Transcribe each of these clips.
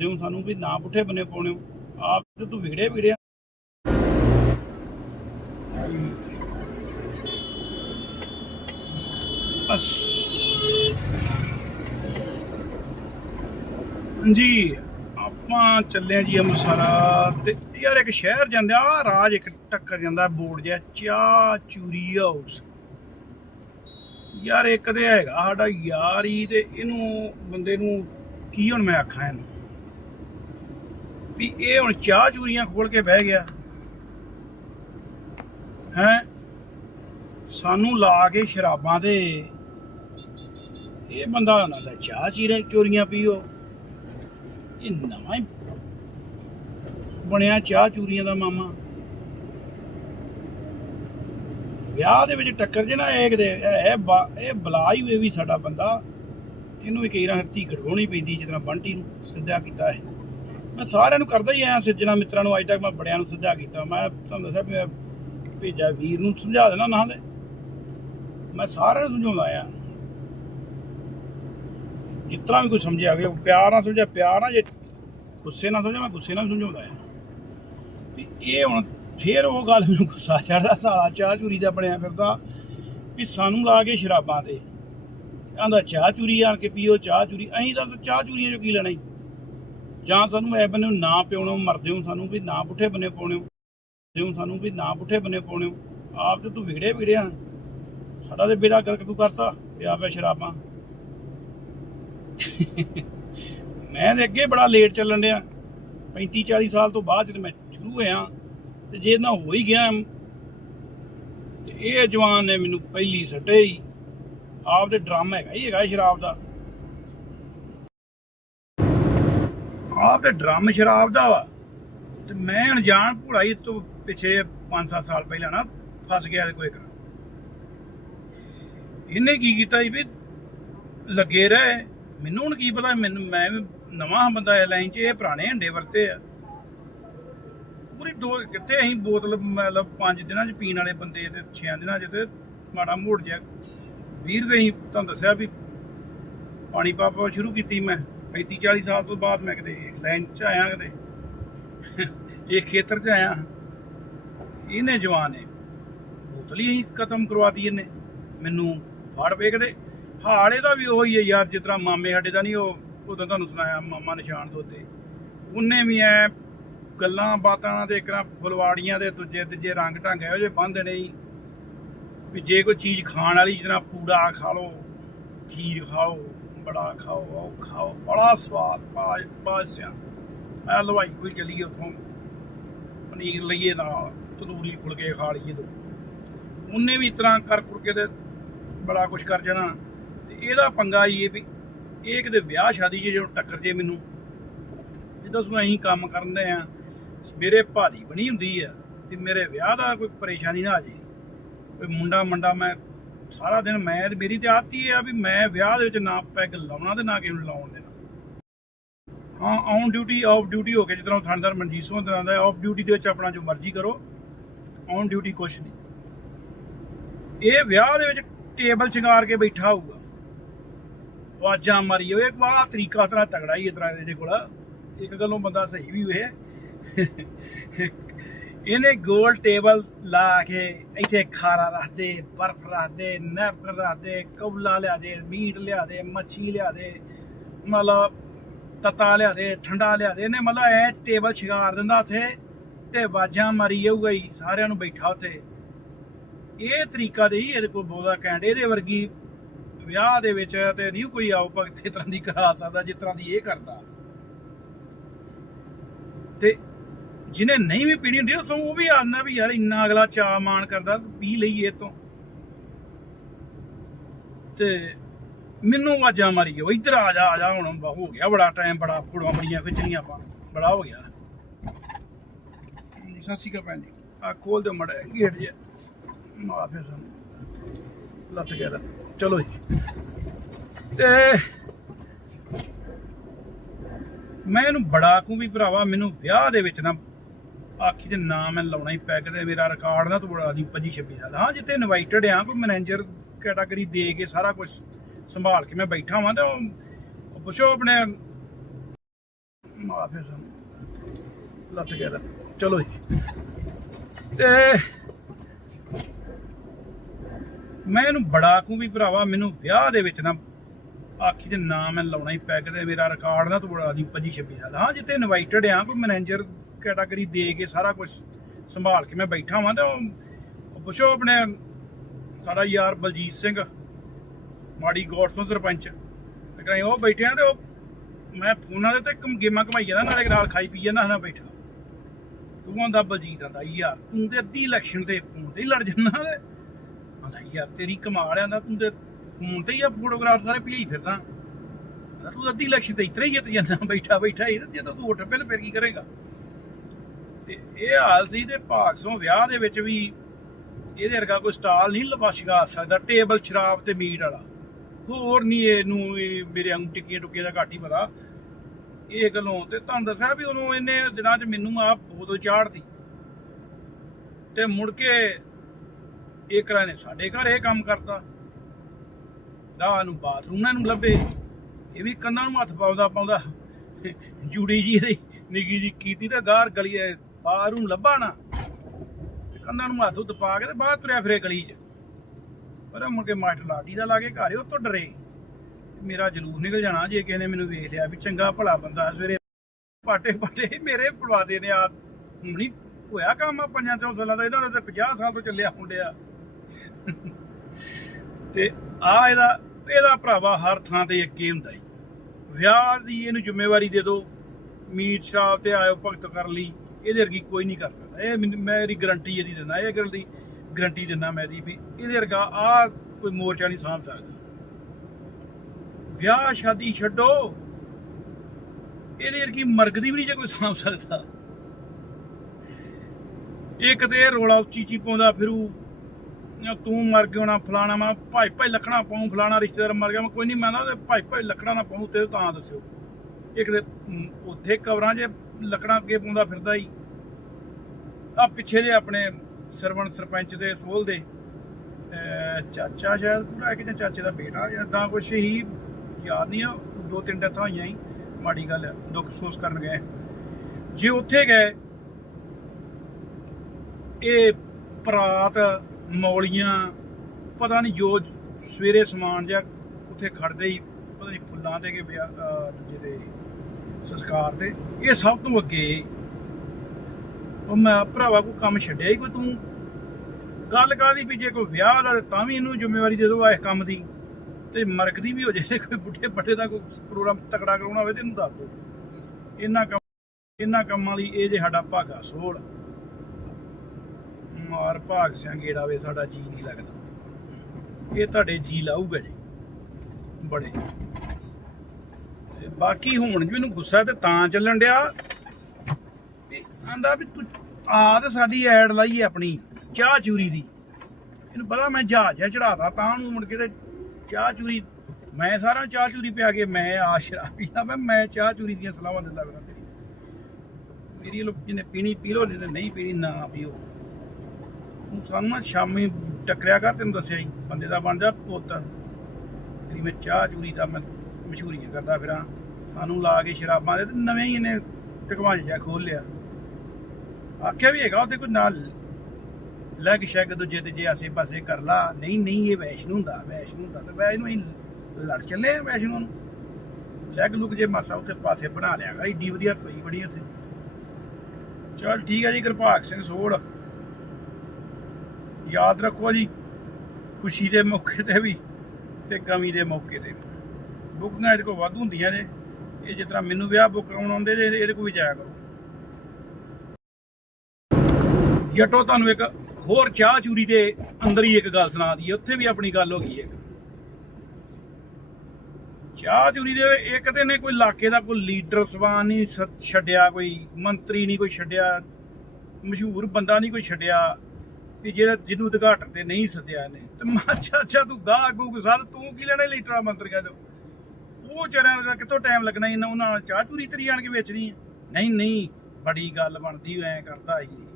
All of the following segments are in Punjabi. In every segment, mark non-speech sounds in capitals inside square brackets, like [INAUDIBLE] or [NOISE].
ਜਿਉਂ ਸਾਨੂੰ ਵੀ ਨਾ ਪੁੱਠੇ ਬੰਨੇ ਪਾਉਣੇ ਆਪ ਤੇ ਤੂੰ ਵਿਗੜੇ ਵਿਗੜਿਆ। ਬਸ। ਜੀ ਆਪਾਂ ਚੱਲੇ ਆ ਜੀ ਅੰਮ੍ਰਿਤਸਰ ਤੇ ਯਾਰ ਇੱਕ ਸ਼ਹਿਰ ਜਾਂਦੇ ਆ ਰਾਜ ਇੱਕ ਟੱਕਰ ਜਾਂਦਾ, ਬੋਰਡ ਜਿਹਾ ਚਾਹ ਚੂਰੀ ਹਾਊਸ ਯਾਰ ਇੱਕ ਤੇ ਹੈਗਾ ਸਾਡਾ ਯਾਰ ਹੀ ਤੇ ਇਹਨੂੰ ਬੰਦੇ ਨੂੰ ਕੀ ਹੁਣ ਮੈਂ ਆਖਾਂ ਇਹਨੂੰ? ਵੀ ਇਹ ਹੁਣ ਚਾਹ ਚੂਰੀਆਂ ਖੋਲ ਕੇ ਬਹਿ ਗਿਆ। ਹੈ? ਸਾਨੂੰ ਲਾ ਕੇ ਸ਼ਰਾਬਾਂ ਦੇ। ਇਹ ਬੰਦਾ ਨਾ ਲੈ ਚਾਹ ਚੀਰੇ ਚੋਰੀਆਂ ਪੀਓ। ਇਹ ਨਵਾਂ ਹੀ ਬਣਿਆ ਚਾਹ ਚੂਰੀਆਂ ਦਾ ਮਾਮਾ। ਵਿਆਹ ਦੇ ਵਿੱਚ ਟੱਕਰ ਜੇ ਨਾ ਇਹ ਕਿਤੇ, ਇਹ ਬਾ- ਇਹ ਬਲਾ ਹੀ ਹੋਏ ਵੀ ਸਾਡਾ ਬੰਦਾ। ਇਹਨੂੰ ਇੱਕ ਕਈ ਵਾਰ ਧੀ ਗੜਵਾਉਣੀ ਪੈਂਦੀ ਜਿਸ ਤਰ੍ਹਾਂ ਬੰਟੀ ਨੂੰ ਸਿੱਧਾ ਕੀਤਾ ਹੈ ਮੈਂ ਸਾਰਿਆਂ ਨੂੰ ਕਰਦਾ ਹੀ ਆਇਆ ਸੱਜਣਾ ਮਿੱਤਰਾਂ ਨੂੰ, ਅੱਜ ਤੱਕ ਮੈਂ ਬੜਿਆਂ ਨੂੰ ਸਿੱਧਾ ਕੀਤਾ। ਮੈਂ ਤੁਹਾਨੂੰ ਦੱਸਿਆ ਮੈਂ ਭੇਜਿਆ ਵੀਰ ਨੂੰ, ਸਮਝਾ ਦੇਣਾ ਨਾ ਦੇ। ਮੈਂ ਸਾਰਿਆਂ ਨੂੰ ਸਮਝਾਉਂਦਾ ਆਇਆ। ਜਿਸ ਤਰ੍ਹਾਂ ਵੀ ਕੋਈ ਸਮਝਿਆ ਗਿਆ ਪਿਆਰ ਨਾਲ ਸਮਝਿਆ, ਪਿਆਰ ਨਾਲ ਜੇ ਗੁੱਸੇ ਨਾਲ ਸਮਝਿਆ, ਮੈਂ ਗੁੱਸੇ ਨਾਲ ਸਮਝਾਉਂਦਾ ਆ ਵੀ ਇਹ ਹੁਣ ਫੇਰ ਉਹ ਗੱਲ ਮੈਨੂੰ ਗੁੱਸਾ ਚੜਦਾ ਸਾਲਾ ਚਾਹ ਚੂਰੀ ਦਾ ਬਣਿਆ ਫਿਰਦਾ। ਵੀ ਸਾਨੂੰ ਲਾ ਕੇ ਸ਼ਰਾਬਾਂ ਤੇ ਆਂਦਾ ਚਾਹ ਚੂਰੀ ਆਣ ਕੇ ਪੀਓ, ਚਾਹ ਚੂਰੀ। ਅਸੀਂ ਤਾਂ ਚਾਹ ਚੂਰੀਆਂ ਚੋਂ ਕੀ ਲੈਣਾ ਈ ਜਾਂ ਸਾਨੂੰ ਐ ਬੰਨੇ ਨਾ ਪਿਉਣੋ ਮਰਦੇ ਹੋ ਸਾਨੂੰ ਵੀ ਨਾ ਪੁੱਠੇ ਬੰਨੇ ਪਾਉਣੇ ਜਿਉਂ ਸਾਨੂੰ ਵੀ ਨਾ ਪੁੱਠੇ ਬੰਨੇ ਪਾਉਣੇ ਆਪ ਤੇ ਤੂੰ ਵਿਗੜੇ ਵਿਗੜਿਆ ਸਾਡਾ ਤੇ ਬੇੜਾ ਗਰਕ ਤੂੰ ਕਰਤਾ ਪਿਆ ਪਿਆ ਸ਼ਰਾਬਾਂ। ਮੈਂ ਤੇ ਅੱਗੇ ਬੜਾ ਲੇਟ ਚੱਲਣ ਡਿਆ। 35 40 ਸਾਲ ਤੋਂ ਬਾਅਦ ਜਦੋਂ ਮੈਂ ਸ਼ੁਰੂ ਹੋਇਆ, ਤੇ ਜੇ ਨਾ ਹੋ ਹੀ ਗਿਆ, ਤੇ ਇਹ ਜਵਾਨ ਨੇ ਮੈਨੂੰ ਪਹਿਲੀ ਸੱਟੇ ਹੀ। ਆਪ ਦੇ ਡਰਮ ਹੈਗਾ ਹੀ ਹੈਗਾ ਸ਼ਰਾਬ ਦਾ। ਆਪ ਦੇ ਡਰਮ ਸ਼ਰਾਬ ਦਾ ਵਾ। ਤੇ ਮੈਂ ਅਣਜਾਣ ਜਾਣ ਭੁੜਾਈ ਤੋਂ ਪਿਛੇ 5-7 ਸਾਲ ਪਹਿਲਾਂ ਨਾ ਫਸ ਗਿਆ ਕੋਈ ਕਰਾਂ ਇਹਨੇ ਕੀ ਕੀਤਾ ਜੀ ਵੀ ਲੱਗੇ ਰਹੇ। ਮੈਨੂੰ ਹੁਣ ਕੀ ਪਤਾ, ਮੈਨੂੰ ਮੈਂ ਵੀ ਨਵਾਂ ਬੰਦਾ ਇਹ ਲਾਈਨ 'ਚ, ਇਹ ਪੁਰਾਣੇ ਹੰਡੇ ਵਰਤੇ ਆ। ਪੂਰੀ ਦੋ ਕਿੱਥੇ ਅਸੀਂ ਬੋਤਲ ਮਤਲਬ 5 ਦਿਨਾਂ 'ਚ ਪੀਣ ਵਾਲੇ ਬੰਦੇ ਤੇ 6 ਦਿਨਾਂ 'ਚ ਤੇ ਮਾੜਾ ਮੋੜ ਜਿਹਾ। ਵੀਰ ਦੇ ਅਸੀਂ ਤੁਹਾਨੂੰ ਦੱਸਿਆ ਵੀ ਪਾਣੀ ਪਾਪਾ ਸ਼ੁਰੂ ਕੀਤੀ ਮੈਂ। 35 40 ਸਾਲ ਤੋਂ ਬਾਅਦ ਮੈਂ ਕਦੇ ਲਾਈਨ 'ਚ ਆਇਆ ਕਦੇ। ਇਹ ਖੇਤਰ 'ਚ ਆਇਆ। ਇਹਨੇ ਜਵਾਨ ਨੇ ਬੋਤਲ ਹੀ ਅਸੀਂ ਖਤਮ ਕਰਵਾਤੀ ਇਹਨੇ। ਮੈਨੂੰ ਫੜ ਪਏ ਕਦੇ ਹਾਲ ਇਹਦਾ ਵੀ ਉਹੀ ਹੈ ਯਾਰ, ਜਿਸ ਤਰ੍ਹਾਂ ਮਾਮੇ ਸਾਡੇ ਦਾ ਨਹੀਂ ਉਹ ਉਦੋਂ ਤੁਹਾਨੂੰ ਸੁਣਾਇਆ, ਮਾਮਾ ਨਿਸ਼ਾਨ ਦੋਤੇ ਉਹਨੇ ਵੀ ਐ ਗੱਲਾਂ ਬਾਤਾਂ ਦੇ ਇੱਕ ਨਾ ਫੁਲਵਾੜੀਆਂ ਦੇ ਦੂਜੇ ਤੀਜੇ ਰੰਗ ਢੰਗ ਇਹੋ ਜਿਹੇ ਬੰਨ੍ਹਦੇ ਨੇ ਵੀ ਜੇ ਕੋਈ ਚੀਜ਼ ਖਾਣ ਵਾਲੀ, ਜਿਸ ਤਰ੍ਹਾਂ ਪੂੜਾ ਖਾ ਲਓ, ਖੀਰ ਖਾਓ ਬੜਾ ਖਾਓ ਉਹ ਖਾਓ। ਬੜਾ ਸਵਾਦ ਬਾਜ ਬਾਸਿਆ ਮੈਂ ਲਵਾਈ ਕੋਈ ਚਲੀਏ ਉੱਥੋਂ। ਪਨੀਰ ਲਈਏ ਨਾਲ, ਤੰਦੂਰੀ ਫੁਲਕੇ ਖਾ ਲਈਏ ਦੋ। ਉਹਨੇ ਵੀ ਇਸ ਤਰ੍ਹਾਂ ਕਰ ਕੁਰ ਕੇ ਤੇ ਬੜਾ ਕੁਝ ਕਰ ਜਾਣਾ। ਤੇ ਇਹਦਾ ਪੰਗਾ ਹੀ ਇਹ ਵੀ, ਇਹ ਕਿਤੇ ਵਿਆਹ ਸ਼ਾਦੀ ਜੇ ਜਦੋਂ ਟੱਕਰ ਜੇ ਮੈਨੂੰ। ਜਿੱਦਾਂ ਸੋ ਅਸੀਂ ਕੰਮ ਕਰਦੇ ਆ, ਮੇਰੇ ਭਾਦੀ ਬਣੀ ਹੁੰਦੀ ਆ, ਤੇ ਮੇਰੇ ਵਿਆਹ ਦਾ ਕੋਈ ਪਰੇਸ਼ਾਨੀ ਨਾ ਆ ਜੇ। ਕੋਈ ਮੁੰਡਾ ਮੰਡਾ ਮੈਂ ਸਾਰਾ ਦਿਨ ਮੈਂ ਤੇ ਮੇਰੀ ਤੇ ਆਦਤ ਹੀ ਵੀ ਮੈਂ ਵਿਆਹ ਦੇ ਵਿੱਚ ਨਾ ਪੈਗ ਲਾਉਣਾ ਤੇ ਨਾ ਕਿਸੇ ਨੂੰ ਲਾਉਣ ਦੇਣਾ। ਹਾਂ ਔਨ ਡਿਊਟੀ ਆਫ ਡਿਊਟੀ ਹੋ ਕੇ ਜਿਸ ਤਰ੍ਹਾਂ ਮਨਜੀਤ ਸਿੰਘ ਦਾ ਆਉਂਦਾ ਆਫ ਡਿਊਟੀ ਦੇ ਵਿੱਚ ਆਪਣਾ ਜੋ ਮਰਜ਼ੀ ਕਰੋ ਔਨ ਡਿਊਟੀ ਕੁਛ ਨਹੀਂ। ਇਹ ਵਿਆਹ ਦੇ ਵਿੱਚ ਟੇਬਲ ਸ਼ਿੰਗਾਰ ਕੇ ਬੈਠਾ ਹੋਊਗਾ। ਆਵਾਜ਼ਾਂ ਮਾਰੀ ਹੋਏ ਵਾਹ ਤਰੀਕਾ ਤਰਾ ਤਗੜਾ ਹੀ ਇਤਰਾ ਇਹਦੇ ਕੋਲ। ਇੱਕ ਗੱਲੋਂ ਬੰਦਾ ਸਹੀ ਵੀ ਹੋਏ। ਇਹਨੇ ਗੋਲ ਟੇਬਲ ਲਾ ਕੇ ਇੱਥੇ ਖਾਰਾ ਰੱਖਦੇ, ਬਰਫ ਰੱਖਦੇ ਨੈਪਕਨ ਰੱਖਦੇ, ਕੌਲਾ ਲਿਆ ਦੇ ਮੀਟ ਲਿਆ ਦੇ ਮੱਛੀ ਲਿਆ ਦੇ ਮਤਲਬ ਤਤਾ ਲਿਆ ਦੇ ਠੰਡਾ ਲਿਆ ਦੇ ਇਹਨੇ ਮਤਲਬ ਐ ਟੇਬਲ ਸ਼ਿੰਗਾਰ ਦਿੰਦਾ ਉੱਥੇ ਤੇ ਆਵਾਜ਼ਾਂ ਮਾਰੀ ਜਾਊਗਾ ਹੀ ਸਾਰਿਆਂ ਨੂੰ ਬੈਠਾ ਉੱਥੇ। ਇਹ ਤਰੀਕਾ ਦੇ ਹੀ ਇਹਦੇ ਕੋਲ ਬੋਦਾ ਕੈਂਡ ਇਹਦੇ ਵਰਗੀ ਵਿਆਹ ਦੇ ਵਿੱਚ ਤੇ ਨਹੀਂ ਕੋਈ ਆਓ ਭਗਤ ਇਸ ਤਰ੍ਹਾਂ ਦੀ ਕਰਾ ਸਕਦਾ, ਜਿਸ ਤਰ੍ਹਾਂ ਦੀ ਇਹ ਕਰਦਾ। ਤੇ ਜਿਹਨੇ ਨਹੀਂ ਵੀ ਪੀਣੀ ਹੁੰਦੀ ਉਸ ਉਹ ਵੀ ਆਂਦਾ ਵੀ ਯਾਰ ਇੰਨਾ ਅਗਲਾ ਚਾ ਮਾਣ ਕਰਦਾ, ਪੀ ਲਈਏ ਤੋਂ। ਤੇ ਮੈਨੂੰ ਆਵਾਜ਼ਾਂ ਮਾਰੀ ਜਾਓ ਇੱਧਰ ਆ ਜਾ ਆ ਜਾ, ਹੁਣ ਹੋ ਗਿਆ ਬੜਾ ਟਾਈਮ ਬੜਾ ਫੁੜਵਾ ਬੜੀਆਂ ਖਿੱਚਣੀਆਂ ਆਪਾਂ, ਬੜਾ ਹੋ ਗਿਆ। ਸਤਿ ਸ਼੍ਰੀ ਅਕਾਲ ਭੈਣ ਜੀ। ਆ ਖੋਲ ਦੇ ਮੜਾ ਗੇਟ ਜਿਹਾ। ਮਾਫ ਸਾਨੂੰ। ਲੱਤ ਗਿਆ ਚਲੋ ਜੀ। ਤੇ ਮੈਂ ਇਹਨੂੰ ਬੜਾ ਕੂ ਵੀ ਭਰਾਵਾ, ਮੈਨੂੰ ਵਿਆਹ ਦੇ ਵਿੱਚ ਨਾ ਆਖੀ ਤੇ ਨਾਮ ਮੈਂ ਲਾਉਣਾ ਹੀ ਪੈਗ ਤੇ ਮੇਰਾ ਰਿਕਾਰਡ ਨਾ ਤੂੰ ਬੜਾ ਦੀ 25 26 ਸਾਲ। ਹਾਂ ਜਿੱਤੇ ਇਨਵਾਈਟਡ ਆ, ਕੋਈ ਮੈਨੇਜਰ ਕੈਟਾਗਰੀ ਦੇ ਕੇ ਸਾਰਾ ਕੁਝ ਸੰਭਾਲ ਕੇ ਮੈਂ ਬੈਠਾ ਵਾਂ ਤੇ ਪੁੱਛੋ ਆਪਣੇ ਮਾਫ ਸਾਨੂੰ। ਲੱਤ ਗਿਆ ਚਲੋ ਜੀ। ਤੇ ਮੈਂ ਇਹਨੂੰ ਬੜਾ ਕੂ ਵੀ ਭਰਾਵਾ, ਮੈਨੂੰ ਵਿਆਹ ਦੇ ਵਿੱਚ ਨਾ ਆਖੀ ਦੇ ਨਾਮ ਮੈਂ ਲਾਉਣਾ ਹੀ ਪੈ ਕਿਤੇ ਮੇਰਾ ਰਿਕਾਰਡ ਨਾ ਤੋੜਾ ਦੀ 25 26 ਸਾਲ। ਹਾਂ, ਜਿੱਥੇ ਇਨਵਾਈਟਡ ਆ, ਕੋਈ ਮੈਨੇਜਰ ਕੈਟਾਗਰੀ ਦੇ ਕੇ ਸਾਰਾ ਕੁਝ ਸੰਭਾਲ ਕੇ ਮੈਂ ਬੈਠਾ ਵਾਂ ਤੇ ਉਹ ਪੁੱਛੋ ਆਪਣੇ ਸਾਡਾ ਯਾਰ ਬਲਜੀਤ ਸਿੰਘ, ਮਾੜੀ ਗੋਡ ਸਰਪੰਚ। ਤੇ ਕਹਿੰਦੇ ਉਹ ਬੈਠੇ ਆ ਤੇ ਉਹ ਮੈਂ ਫੋਨਾਂ ਦੇ ਤੇ ਗੇਮਾਂ ਕਮਾਈ ਜਾਂਦਾ, ਨਾਲੇ ਨਾਲ ਖਾਈ ਪੀ ਜਾਂਦਾ ਨਾ ਬੈਠਾ। ਤੂੰ ਆਂਦਾ ਬਲਜੀਤ ਆਂਦਾ, ਯਾਰ ਤੂੰ ਤੇ ਅੱਧੀ ਇਲੈਕਸ਼ਨ ਤੇ ਫੋਨ ਤੇ ਹੀ ਲੜ ਜਾਂਦਾ ਤੇ ਆਂਦਾ, ਯਾਰ ਤੇਰੀ ਕਮਾਲ ਆਂਦਾ ਤੂੰ ਤੇ ਫੋਨ ਤੇ ਹੀ ਆ ਫੋਟੋਗ੍ਰਾਫ ਸਾਰੇ ਭਜਾਈ ਫਿਰਦਾ। ਤੂੰ ਅੱਧੀ ਇਲੈਕਸ਼ਨ ਤੇ ਇਤਰਾ ਹੀ ਜਿੱਤ ਜਾਂਦਾ, ਬੈਠਾ ਬੈਠਾ ਹੀ ਤੇ ਜਦੋਂ ਤੂੰ ਉੱਠ ਪਿਆ ਤੇ ਫਿਰ ਕੀ ਕਰੇਗਾ? ਇਹ ਹਾਲ ਸੀ ਤੇ ਭਾਗਸੋਂ ਵਿਆਹ ਦੇ ਵਿੱਚ ਵੀ ਇਹਦੇ ਵਰਗਾ ਕੋਈ ਸਟਾਲ ਨਹੀਂ ਲਵਾ ਸ਼ਿੰਗਾਰ ਸਕਦਾ, ਟੇਬਲ, ਸ਼ਰਾਬ ਤੇ ਮੀਟ ਵਾਲਾ। ਹੋਰ ਨਹੀਂ ਇਹਨੂੰ ਇਹ ਮੇਰੇ ਅੰਗ ਟਿੱਕੀਆਂ ਟੁੱਕੀਆਂ ਦਾ ਘੱਟ ਹੀ ਪਤਾ। ਇਹ ਗੱਲੋਂ ਤੇ ਤੁਹਾਨੂੰ ਦੱਸਿਆ ਵੀ ਉਹਨੂੰ ਇਹਨੇ ਦਿਨਾਂ 'ਚ ਮੈਨੂੰ ਆ ਬੋਤਲ ਚਾੜਤੀ ਤੇ ਮੁੜ ਕੇ ਇਹ ਕਰਾਂ ਨੇ ਸਾਡੇ ਘਰ ਇਹ ਕੰਮ ਕਰਦਾ ਰਾਹ ਨੂੰ ਬਾਥਰੂਮਾਂ ਨੂੰ ਲੱਭੇ। ਇਹ ਵੀ ਕੰਨਾਂ ਨੂੰ ਹੱਥ ਪਾਉਂਦਾ ਪਾਉਂਦਾ ਜੂੜੀ ਜੀ ਇਹਦੀ ਨਿੱਗੀ ਜੀ ਕੀਤੀ ਤੇ ਗਾਰ ਗਲੀਏ ਬਾਹਰ ਨੂੰ ਲੱਭਾ ਨਾ, ਤੇ ਕੰਨਾਂ ਨੂੰ ਹੱਥ ਉੱਤ ਪਾ ਕੇ ਤੇ ਬਾਹਰ ਤੁਰਿਆ ਫਿਰੇ ਗਲੀ 'ਚ। ਪਰ ਮੁੜ ਕੇ ਮਾਸਟਰ ਲਾਡੀ ਦਾ ਲਾਗੇ ਘਰ ਉਹ ਤੋਂ ਡਰੇ। ਮੇਰਾ ਜਲੂਸ ਨਿਕਲ ਜਾਣਾ ਜੇ ਕਿਸੇ ਨੇ ਮੈਨੂੰ ਵੇਖ ਲਿਆ ਵੀ ਚੰਗਾ ਭਲਾ ਬੰਦਾ ਸਵੇਰੇ। ਪਾਟੇ ਪਾਟੇ ਮੇਰੇ ਪੜਵਾ ਦੇ ਨੇ ਆ ਹੁਣੀ ਹੋਇਆ ਕੰਮ ਆ ਪੰਜਾਂ ਚੋਂ ਸਾਲਾਂ ਦਾ, ਇਹਨਾਂ ਨੇ ਤੇ 50 ਸਾਲ ਤੋਂ ਚੱਲਿਆ ਹੁੰਦਿਆ ਤੇ ਆ ਇਹਦਾ ਇਹਦਾ ਭਰਾਵਾ ਹਰ ਥਾਂ ਤੇ ਇੱਕ ਹੀ ਹੁੰਦਾ ਹੀ ਵਿਆਹ ਦੀ ਇਹਨੂੰ ਜ਼ਿੰਮੇਵਾਰੀ ਦੇ ਦਿਓ। ਮੀਟ ਸ਼ਾਪ ਤੇ ਆਇਓ ਭਗਤ ਕਰ ਲਈ। ਇਹਦੇ ਵਰਗੀ ਕੋਈ ਨਹੀਂ ਕਰ ਸਕਦਾ। ਇਹ ਮੈਨੂੰ- ਮੈਂ ਇਹਦੀ ਗਾਰੰਟੀ ਇਹਦੀ ਦਿੰਦਾ, ਇਹ ਗੱਲ ਦੀ ਗਾਰੰਟੀ ਦਿੰਦਾ ਮੈਂ ਇਹਦੀ ਵੀ ਇਹਦੇ ਵਰਗਾ ਆ ਕੋਈ ਮੋਰਚਾ ਨਹੀਂ ਸਾਂਭ ਸਕਦਾ। ਵਿਆਹ ਸ਼ਾਦੀ ਛੱਡੋ। ਇਹਦੇ ਵਰਗੀ ਮਰਗਦੀ ਵੀ ਨਹੀਂ ਜੇ ਕੋਈ ਸਾਂਭ ਸਕਦਾ। ਇੱਕ ਤੇ ਰੋਲਾ ਉੱਚੀ ਚੀ ਪਾਉਂਦਾ ਫਿਰੂ। ਤੂੰ ਮਰ ਗਿਆ ਨਾ ਫਲਾਣਾ ਮੈਂ ਭਾਈ ਭਾਈ ਲੱਖਣਾ ਪਾਉਂ, ਫਲਾਣਾ ਰਿਸ਼ਤੇਦਾਰ ਮਰ ਗਿਆ ਮੈਂ, ਕੋਈ ਨਹੀਂ ਮੈਂ ਨਾ ਭਾਈ ਭਾਈ ਲੱਖਣਾ ਨਾ ਪਾਉਂ ਤੇ ਤਾਂ ਦੱਸਿਓ। ਇਹ ਤੇ ਉੱਥੇ ਕਵਰਾਂ 'ਚ ਲੱਕੜਾਂ ਅੱਗੇ ਪਾਉਂਦਾ ਫਿਰਦਾ ਹੀ ਆ ਪਿੱਛੇ ਦੇ ਆਪਣੇ ਸਰਵਣ ਸਰਪੰਚ ਦੇ ਸੋਲ ਦੇ ਚਾਚਾ ਸ਼ਾਇਦ ਪੂਰਾ ਕਿ ਚਾਚੇ ਦਾ ਬੇਟਾ ਜਾਂ ਤਾਂ ਕੁਛ ਹੀ ਯਾਦ ਨਹੀਂ ਆ, ਦੋ ਤਿੰਨ ਡੈਥਾਂ ਹੋਈਆਂ ਹੀ ਮਾੜੀ ਗੱਲ ਹੈ ਦੁੱਖ ਅਫਸੋਸ ਕਰਨ ਗਏ। ਜੇ ਉੱਥੇ ਗਏ, ਇਹ ਪਰਾਤ ਮੌਲੀਆਂ, ਪਤਾ ਨਹੀਂ ਜੋ ਸਵੇਰੇ ਸਮਾਨ ਜਿਹਾ ਉੱਥੇ ਖੜਦੇ ਹੀ ਪਤਾ ਨਹੀਂ ਫੁੱਲਾਂ ਦੇ ਕੇ ਵਿਆਹ, ਅਹ ਦੂਜੇ ਦੇ ਸੰਸਕਾਰ ਦੇ, ਇਹ ਸਭ ਤੋਂ ਅੱਗੇ ਉਹ ਮੈਂ ਭਰਾਵਾ ਕੋਈ ਕੰਮ ਛੱਡਿਆ ਹੀ ਕੋਈ ਤੂੰ? ਗੱਲ ਕਾਦੀ ਵੀ ਜੇ ਕੋਈ ਵਿਆਹ ਦਾ, ਤਾਂ ਵੀ ਇਹਨੂੰ ਜ਼ਿੰਮੇਵਾਰੀ ਦੇ ਦੋ ਇਸ ਕੰਮ ਦੀ। ਤੇ ਮਰਗ ਵੀ ਹੋ ਜੇ ਕੋਈ ਬੁੱਢੇ ਬੱਟੇ ਦਾ ਕੋਈ ਪ੍ਰੋਗਰਾਮ ਤਕੜਾ ਕਰਾਉਣਾ ਹੋਵੇ ਤੇ ਇਹਨੂੰ ਦੱਸ ਦੋ ਇਹਨਾਂ ਕੰਮ, ਇਹਨਾਂ ਕੰਮਾਂ ਲਈ ਇਹ ਜੇ ਸਾਡਾ ਭਾਗਾ ਸੋਲ ਮਾਰ ਭਾਗ ਸਿਆਂ ਗੇੜਾ ਵੇ, ਸਾਡਾ ਜੀ ਨਹੀਂ ਲੱਗਦਾ। ਇਹ ਤੁਹਾਡੇ ਜੀ ਲਾਊਗਾ ਜੀ, ਬੜੇ। ਤੇ ਬਾਕੀ ਹੁਣ ਜੀ ਮੈਨੂੰ ਗੁੱਸਾ ਤੇ ਤਾਂ ਚੱਲਣ ਡਿਆ। ਵੀ ਆਂਦਾ ਵੀ ਤੂੰ ਆ ਤੇ ਸਾਡੀ ਐਡ ਲਾਈ ਆਪਣੀ ਚਾਹ ਚੂਰੀ ਦੀ। ਇਹਨੂੰ ਪਤਾ ਮੈਂ ਜਹਾਜ਼ ਚੜਾਦਾ ਤਾਂ ਉਹਨੂੰ ਮੁੜ ਕੇ ਤੇ ਚਾਹ ਚੂਰੀ ਮੈਂ ਸਾਰਾ ਚਾਹ ਚੂਰੀ ਪਿਆ ਕੇ ਮੈਂ ਆ ਸ਼ਰਾਬ ਪੀਦਾ ਮੈਂ ਮੈਂ ਚਾਹ ਚੂਰੀ ਦੀਆਂ ਸਲਾਹਾਂ ਦਿੰਦਾ ਫਿਰਾਂ ਤੇਰੀ। ਮੇਰੀ ਲੋਕ ਜਿਹਨੇ ਪੀਣੀ ਪੀ ਲੋ ਨਹੀਂ ਨਹੀਂ ਪੀਣੀ ਨਾ ਪੀਓ। ਤੂੰ ਸਾਨੂੰ ਨਾ ਸ਼ਾਮੀ ਟੱਕਰਿਆ ਕਰ, ਤੈਨੂੰ ਦੱਸਿਆ ਹੀ, ਬੰਦੇ ਦਾ ਬਣ ਜਾ ਪੁੱਤ। ਤੇਰੀ ਮੈਂ ਚਾਹ ਚੂਰੀ ਦਾ ਮੈਂ ਮਸ਼ਹੂਰੀਆਂ ਕਰਦਾ ਫਿਰਾਂ। ਸਾਨੂੰ ਲਾ ਕੇ ਸ਼ਰਾਬਾਂ ਦੇ ਤੇ ਨਵੇਂ ਹੀ ਇਹਨੇ ਟਕਵਾਂਜ ਜਿਹਾ ਖੋਲ ਲਿਆ। ਆਖਿਆ ਵੀ ਹੈਗਾ, ਉਹਦੇ ਕੋਈ ਨਾਲ ਲੈਗ ਸ਼ੈਗ ਦੂਜੇ ਤੇ ਜੇ ਆਸੇ ਪਾਸੇ ਕਰ ਲਾ। ਨਹੀਂ ਨਹੀਂ, ਇਹ ਵੈਸ਼ਨੂੰ ਹੁੰਦਾ ਵੈਸ਼ਨੂੰ ਹੁੰਦਾ। ਤੇ ਵੈਸ਼ਨੂੰ ਹੀ ਲੜ ਚੱਲੇ ਆ ਵੈਸ਼ਨੂੰ ਨੂੰ। ਲੈਗ ਲੁਕ ਜੇ ਮਾਸਾ ਉੱਤੇ ਪਾਸੇ ਬਣਾ ਲਿਆਗਾ ਏਡੀ ਵਧੀਆ ਰਸੋਈ ਬੜੀ ਉੱਥੇ। ਚਲ ਠੀਕ ਹੈ ਜੀ, ਕਿਰਪਾਕ ਸਿੰਘ ਸੋੜ ਯਾਦ ਰੱਖੋ ਜੀ, ਖੁਸ਼ੀ ਦੇ ਮੌਕੇ ਤੇ ਵੀ ਤੇ ਕਮੀ ਦੇ ਮੌਕੇ ਤੇ ਵੀ। ਬੁੱਕਾਂ ਇਹਦੇ ਕੋਲ ਵੱਧ ਹੁੰਦੀਆਂ ਨੇ। ਇਹ ਜਿਸ ਤਰ੍ਹਾਂ ਮੈਨੂੰ ਵਿਆਹ ਬੁੱਕ ਕਰਾਉਣ ਆਉਂਦੇ ਨੇ, ਇਹਦੇ ਕੋਲ ਵੀ ਜਾਇਆ ਕਰੋ। ਜਟੋ, ਤੁਹਾਨੂੰ ਇੱਕ ਹੋਰ ਚਾਹ ਚੂਰੀ ਦੇ ਅੰਦਰ ਹੀ ਇੱਕ ਗੱਲ ਸੁਣਾ ਦਈਏ। ਉੱਥੇ ਵੀ ਆਪਣੀ ਗੱਲ ਹੋ ਗਈ ਹੈ ਚਾਹ ਚੂਰੀ ਦੇ ਇੱਕ ਤੇ ਨੇ ਕੋਈ ਇਲਾਕੇ ਦਾ ਕੋਈ ਲੀਡਰ ਸਵਾਨ ਨਹੀਂ ਛੱਡਿਆ, ਕੋਈ ਮੰਤਰੀ ਨਹੀਂ ਕੋਈ ਛੱਡਿਆ, ਮਸ਼ਹੂਰ ਬੰਦਾ ਨਹੀਂ ਕੋਈ ਛੱਡਿਆ, ਵੀ ਜਿਹੜਾ ਜਿਹਨੂੰ ਉਦਘਾਟਨ ਤੇ ਨਹੀਂ ਸੱਦਿਆ ਨੇ ਤੇ ਮੈਂ ਅੱਛਾ ਅੱਛਾ, ਤੂੰ ਗਾਹ ਗੂਗ ਸਾਧ, ਤੂੰ ਕੀ ਲੈਣਾ ਲੀਡਰਾਂ, ਮੰਤਰੀਆਂ ਤੋਂ ਉਹ ਚਰਿਆਂ ਦਾ ਕਿੱਥੋਂ ਟਾਈਮ ਲੱਗਣਾ ਇਹਨਾਂ ਉਹਨਾਂ ਨਾਲ ਚਾਹ ਚੂਰੀ ਤਰੀ ਆਣ ਕੇ ਵੇਚਣੀ ਹੈ ਨਹੀਂ ਨਹੀਂ, ਬੜੀ ਗੱਲ ਬਣਦੀ ਐ ਕਰਦਾ ਹੀ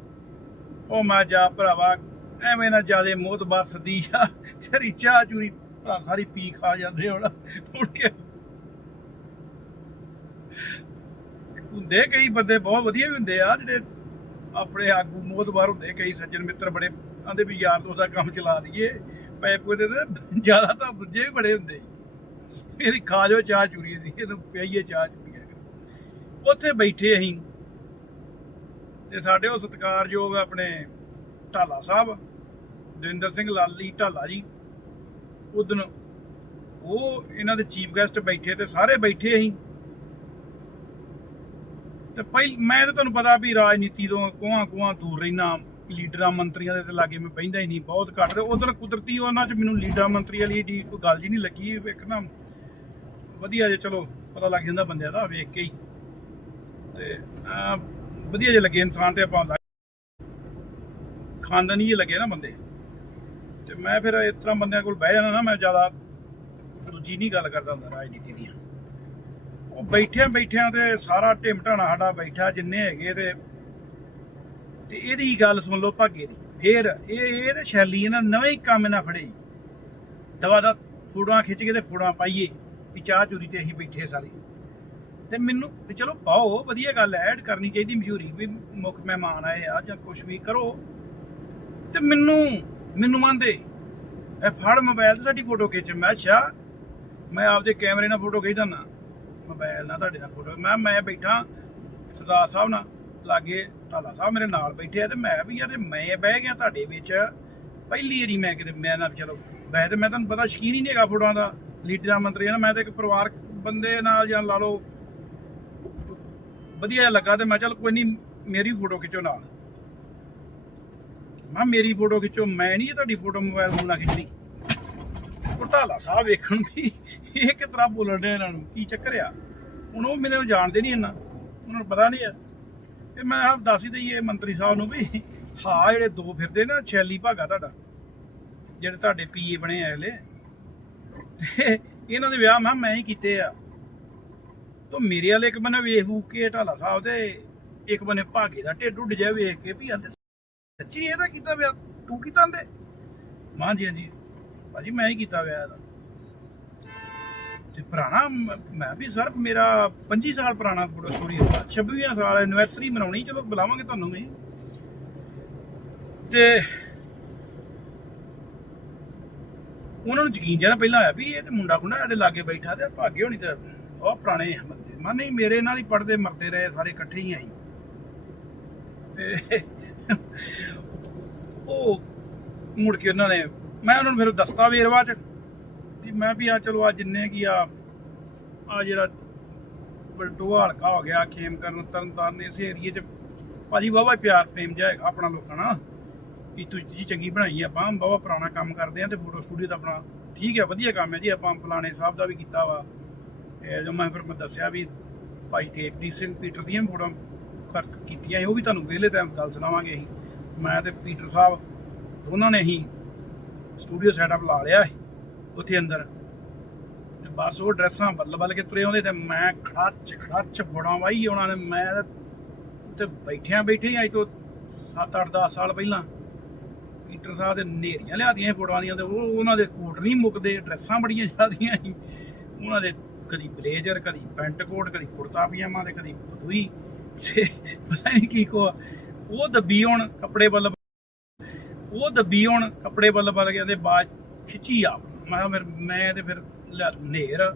ਉਹ ਮੈਂ ਜਾ ਭਰਾਵਾ, ਐਵੇਂ ਨਾ ਜਿਆਦੇ ਮੋਤਬਾਰ ਸਦੀਸ਼ ਆ ਤੇਰੀ ਚਾਹ ਚੂਰੀ ਭਰਾ ਸਾਰੀ ਪੀ ਖਾ ਜਾਂਦੇ ਹੁਣ। ਮੁੜ ਕੇ ਹੁੰਦੇ ਕਈ ਬੰਦੇ ਬਹੁਤ ਵਧੀਆ ਵੀ ਹੁੰਦੇ ਆ, ਜਿਹੜੇ ਆਪਣੇ ਆਗੂ ਮੋਦਵਾਰ ਹੁੰਦੇ, ਕਈ ਸੱਜਣ ਮਿੱਤਰ ਬੜੇ ਆਂਦੇ ਵੀ ਯਾਰ ਦੋਸਤ ਦਾ ਕੰਮ ਚਲਾ ਦਈਏ ਪੈਪ ਕੋਈ ਦੇ ਜ਼ਿਆਦਾ ਤਾਂ ਦੂਜੇ ਵੀ ਬੜੇ ਹੁੰਦੇ। ਇਹਦੀ ਖਾ ਜੋ ਚਾਹ ਚੂਰੀ ਦੀ ਇਹਨੂੰ ਪਿਆਈਏ ਚਾਹ ਚੂਰੀ ਉੱਥੇ ਬੈਠੇ ਅਸੀਂ ਤੇ ਸਾਡੇ ਉਹ ਸਤਿਕਾਰਯੋਗ ਆਪਣੇ ਢਾਲਾ ਸਾਹਿਬ, ਦਵਿੰਦਰ ਸਿੰਘ ਲਾਲੀ ਢਾਲਾ ਜੀ ਉਦਨ ਉਹ ਇਹਨਾਂ ਦੇ ਚੀਫ ਗੈਸਟ ਬੈਠੇ ਤੇ ਸਾਰੇ ਬੈਠੇ ਅਸੀਂ। ਤੇ ਪਹਿਲ, ਮੈਂ ਤਾਂ ਤੁਹਾਨੂੰ ਪਤਾ ਵੀ ਰਾਜਨੀਤੀ ਤੋਂ ਕੋਹਾਂ ਕੋਹਾਂ ਦੂਰ ਰਹਿਣਾ ਲੀਡਰਾਂ ਮੰਤਰੀਆਂ ਦੇ ਤੇ ਲਾਗੇ ਮੈਂ ਬਹਿੰਦਾ ਹੀ ਨਹੀਂ, ਬਹੁਤ ਘੱਟ। ਤੇ ਉਧਰ ਕੁਦਰਤੀ ਉਹਨਾਂ 'ਚ ਮੈਨੂੰ ਲੀਡਰਾਂ ਮੰਤਰੀ ਵਾਲੀ ਡੀ ਕੋਈ ਗੱਲ ਜੀ ਨਹੀਂ ਲੱਗੀ, ਇੱਕ ਨਾ ਵਧੀਆ ਜੇ ਚਲੋ ਪਤਾ ਲੱਗ ਜਾਂਦਾ ਬੰਦਿਆਂ ਦਾ ਵੇਖ ਕੇ ਹੀ। ਤੇ ਵਧੀਆ ਜੇ ਲੱਗੇ ਇਨਸਾਨ ਤੇ ਆਪਾਂ ਲੱਗ- ਖਾਨਦਾਨੀ ਜੇ ਲੱਗੇ ਨਾ ਬੰਦੇ। ਤੇ ਮੈਂ ਫਿਰ ਇਸ ਤਰ੍ਹਾਂ ਬੰਦਿਆਂ ਕੋਲ ਬਹਿ ਜਾਣਾ ਨਾ, ਮੈਂ ਜ਼ਿਆਦਾ ਦੂਜੀ ਨਹੀਂ ਗੱਲ ਕਰਦਾ ਹੁੰਦਾ ਰਾਜਨੀਤੀ ਦੀਆਂ। ਉਹ ਬੈਠਿਆਂ ਬੈਠਿਆਂ ਤੇ ਸਾਰਾ ਢਿਮਟਾਣਾ ਸਾਡਾ ਬੈਠਾ, ਜਿੰਨੇ ਹੈਗੇ ਤੇ ਤੇ ਇਹਦੀ ਗੱਲ ਸੁਣ ਲਓ ਭਾਗੇ ਦੀ। ਫੇਰ ਇਹ ਇਹ ਤੇ ਸ਼ੈਲੀ ਇਹਨਾਂ ਨਵੇਂ ਹੀ ਕੰਮ ਨਾ ਫੜੇ। ਦਵਾ ਦਾ ਫੋੜਾਂ ਖਿੱਚ ਕੇ ਤੇ ਫੋੜਾਂ ਪਾਈਏ। ਵੀ ਚਾਹ ਚੂਰੀ ਤੇ ਅਸੀਂ ਬੈਠੇ ਸਾਰੇ ਤੇ ਮੈਨੂੰ ਵੀ ਚਲੋ ਪਾਓ, ਵਧੀਆ ਗੱਲ ਐਡ ਕਰਨੀ ਚਾਹੀਦੀ ਮਸ਼ਹੂਰੀ, ਵੀ ਮੁੱਖ ਮਹਿਮਾਨ ਆਏ ਆ ਜਾਂ ਕੁਝ ਵੀ ਕਰੋ। ਤੇ ਮੈਨੂੰ ਮੈਨੂੰ ਮੰਨਦੇ, ਇਹ ਫੜ ਮੋਬਾਈਲ ਤੇ ਸਾਡੀ ਫੋਟੋ ਖਿੱਚ। ਮੈਂ ਅੱਛਾ, ਮੈਂ ਆਪਦੇ ਕੈਮਰੇ ਨਾਲ ਫੋਟੋ ਖਿੱਚਦਾ ਨਾ ਮੋਬਾਈਲ ਨਾਲ ਤੁਹਾਡੇ ਨਾਲ ਫੋਟੋ, ਮੈਂ ਮੈਂ ਬੈਠਾ ਸਰਦਾਰ ਸਾਹਿਬ ਨਾਲ, ਲਾਗੇ ਤਾਲਾ ਸਾਹਿਬ ਮੇਰੇ ਨਾਲ ਬੈਠੇ ਆ ਤੇ ਮੈਂ ਵੀ ਆ ਮੈਂ ਬਹਿ ਗਿਆ ਤੁਹਾਡੇ ਵਿੱਚ। ਪਹਿਲੀ ਵਾਰੀ ਮੈਂ ਕਿਤੇ, ਮੈਂ ਨਾ ਚਲੋ ਵੈਸੇ ਤੇ ਮੈਂ ਤੁਹਾਨੂੰ ਪਤਾ ਸ਼ਕੀਨ ਹੀ ਨਹੀਂ ਹੈਗਾ ਫੋਟੋਆਂ ਦਾ। ਲੀਡਰਾਂ ਮੰਤਰੀਆਂ ਮੈਂ ਤਾਂ ਇੱਕ ਪਰਿਵਾਰਕ ਬੰਦੇ ਨਾਲ ਜਾਂ ਲਾ ਲਓ, ਵਧੀਆ ਲੱਗਾ ਤੇ ਮੈਂ ਚੱਲ ਕੋਈ ਨਹੀਂ ਮੇਰੀ ਫੋਟੋ ਖਿੱਚੋ ਨਾਲ। ਮੈਂ ਮੇਰੀ ਫੋਟੋ ਖਿੱਚੋ, ਮੈਂ ਨਹੀਂ ਤੁਹਾਡੀ ਫੋਟੋ ਮੋਬਾਈਲ ਫੋਨ ਨਾਲ ਖਿੱਚਣੀ। ਉਹ ਢਾਲਾ ਸਾਹਿਬ ਵੇਖਣ ਵੀ ਇਹ ਕਿਸ ਤਰ੍ਹਾਂ ਬੋਲਣ ਦੇ ਇਹਨਾਂ ਨੂੰ, ਕੀ ਚੱਕਰ ਆ? ਹੁਣ ਉਹ ਮੈਨੂੰ ਜਾਣਦੇ ਨਹੀਂ ਇੰਨਾ, ਉਹਨਾਂ ਨੂੰ ਪਤਾ ਨਹੀਂ ਆ। ਤੇ ਮੈਂ ਆਪ ਦੱਸ ਹੀ ਦਈਏ ਮੰਤਰੀ ਸਾਹਿਬ ਨੂੰ ਵੀ, ਹਾਂ, ਜਿਹੜੇ ਦੋ ਫਿਰਦੇ ਨਾ, ਛੈਲੀ ਭਾਗਾ ਤੁਹਾਡਾ, ਜਿਹੜੇ ਤੁਹਾਡੇ ਪੀਏ ਬਣੇ ਆ ਇਹਲੇ ਇਹਨਾਂ ਦੇ ਵਿਆਹ ਮੈਂ ਮੈਂ ਹੀ ਕੀਤੇ ਆ। ਤੋ ਮੇਰੇ ਵਾਲੇ ਇੱਕ ਬੰਨੇ ਵੇਖ ਕੇ ਢਾਲਾ ਸਾਹਿਬ ਤੇ ਇੱਕ ਬੰਨੇ ਭਾਗੇ ਦਾ ਢਿੱਡ ਉੱਡ ਜਾ ਵੇਖ ਕੇ ਵੀ ਆਂਦੇ, ਸੱਚੀ ਇਹਦਾ ਕੀਤਾ ਵਿਆਹ? ਤੂੰ ਕੀਤਾ ਆਂਦੇ? ਮਾਂ ਜੀ ਹਾਂਜੀ ਭਾਜੀ, ਮੈਂ ਹੀ ਕੀਤਾ ਵਿਆਹ ਇਹਦਾ। ਤੇ ਪੁਰਾਣਾ ਮੈਂ ਵੀ ਸਰ, ਮੇਰਾ 25 ਸਾਲ ਪੁਰਾਣਾ ਫੋਟੋ ਸਟੋਰੀ 26 ਸਾਲ ਐਨਵਰਸਰੀ ਮਨਾਉਣੀ, ਚਲੋ ਬੁਲਾਵਾਂਗੇ ਤੁਹਾਨੂੰ ਵੀ। ਤੇ ਉਹਨਾਂ ਨੂੰ ਯਕੀਨ ਜਿਹੜਾ ਪਹਿਲਾਂ ਆਇਆ ਵੀ ਇਹ ਤੇ ਮੁੰਡਾ ਖੁੰਡਾ ਸਾਡੇ ਲਾਗੇ ਬੈਠਾ ਤੇ ਭਾਗੇ ਹੋਣੀ ਤੇ ਉਹ ਪੁਰਾਣੇ ਬੰਦੇ। ਮੈਂ ਨਹੀਂ, ਮੇਰੇ ਨਾਲ ਹੀ ਪੜਦੇ ਮਰਦੇ ਰਹੇ, ਸਾਰੇ ਇਕੱਠੇ ਹੀ ਆਈ ਤੇ ਉਹ ਮੁੜ ਕੇ ਉਹਨਾਂ ਨੇ, ਮੈਂ ਉਹਨਾਂ ਨੂੰ ਫਿਰ ਦੱਸਤਾ ਵੇਰਵਾ ਚ ਵੀ ਮੈਂ ਵੀ ਆ ਚਲੋ ਆ ਜਿੰਨੇ ਕੀ ਆ ਆ ਜਿਹੜਾ ਬਲਟੋਆ ਹਲਕਾ ਹੋ ਗਿਆ, ਖੇਮ ਕਰਨ ਤਰਨ ਤਾਰਨ, ਇਸ ਏਰੀਏ ਚ ਭਾਜੀ ਵਾਵਾ ਪਿਆਰ, ਪ੍ਰੇਮ ਜਿਹਾ ਆਪਣਾ ਲੋਕਾਂ ਨਾਲ। ਵੀ ਤੁਸੀਂ ਜੀ ਚੰਗੀ ਬਣਾਈ ਆਪਾਂ ਬਾਵਾ ਪੁਰਾਣਾ ਕੰਮ ਕਰਦੇ ਆ ਤੇ ਫੋਟੋ ਸਟੂਡੀਓ ਦਾ ਆਪਣਾ ਠੀਕ ਹੈ, ਵਧੀਆ ਕੰਮ ਹੈ ਜੀ, ਆਪਾਂ ਫਲਾਣੇ ਸਾਹਿਬ ਦਾ ਵੀ ਕੀਤਾ ਵਾ। ਇਹ ਜੋ ਮੈਂ ਫਿਰ ਮੈਂ ਦੱਸਿਆ ਵੀ ਭਾਈ ਤੇਜਦੀਪ ਸਿੰਘ, ਪੀਟਰ ਦੀਆਂ ਫੋਟੋਆਂ ਕਰ ਕੀਤੀਆਂ ਸੀ, ਉਹ ਵੀ ਤੁਹਾਨੂੰ ਵਿਹਲੇ ਟਾਈਮ ਗੱਲ ਸੁਣਾਵਾਂਗੇ ਅਸੀਂ। ਮੈਂ ਤੇ ਪੀਟਰ ਸਾਹਿਬ ਦੋਨਾਂ ਨੇ ਹੀ ਸਟੂਡੀਓ ਸੈਟਅਪ ਲਾ ਲਿਆ ਸੀ ਉੱਥੇ ਅੰਦਰ। ਤੇ ਬਸ ਉਹ ਡਰੈਸਾਂ ਬੱਲ ਬੱਲ ਕੇ ਤੁਰੇ ਆਉਂਦੇ ਤੇ ਮੈਂ ਖੜਾਚ ਖੜਾਚ ਬੜਾ ਵਾਈ ਉਹਨਾਂ ਨੇ, ਮੈਂ ਤੇ ਬੈਠਿਆਂ ਬੈਠੇ ਅੱਜ ਤੋਂ 7 8 10 ਸਾਲ ਪਹਿਲਾਂ। ਪੀਟਰ ਸਾਹਿਬ ਦੇ ਨੇਰੀਆਂ ਲਿਆਦੀਆਂ ਸੀ ਫੋਟੋਆਂ ਦੀਆਂ ਤੇ ਉਹ ਉਹਨਾਂ ਦੇ ਕੋਟ ਨਹੀਂ ਮੁੱਕਦੇ, ਡਰੈਸਾਂ ਬੜੀਆਂ ਜ਼ਿਆਦੀਆਂ ਸੀ। ਉਹਨਾਂ ਦੇ ਕਦੀ ਬਲੇਜ਼ਰ, ਕਦੀ ਪੈਂਟ ਕੋਟ, ਕਦੀ ਕੁੜਤਾ ਪਜਾਮਾ ਤੇ ਕਦੀ ਪਤੂਈ। ਪਤਾ ਨਹੀਂ ਕੀ ਕੋ ਉਹ ਦੱਬੀ ਹੁਣ ਕੱਪੜੇ ਬੱਲ ਉਹ ਦੱਬੀ ਹੁਣ ਕੱਪੜੇ ਬੱਲ ਬੱਲ ਗਿਆ ਤੇ ਬਾਅਦ ਖਿੱਚੀ ਆ ਮੈਂ ਕਿਹਾ ਫਿਰ ਮੈਂ ਤੇ ਫਿਰ ਲੈ ਨੇਰ,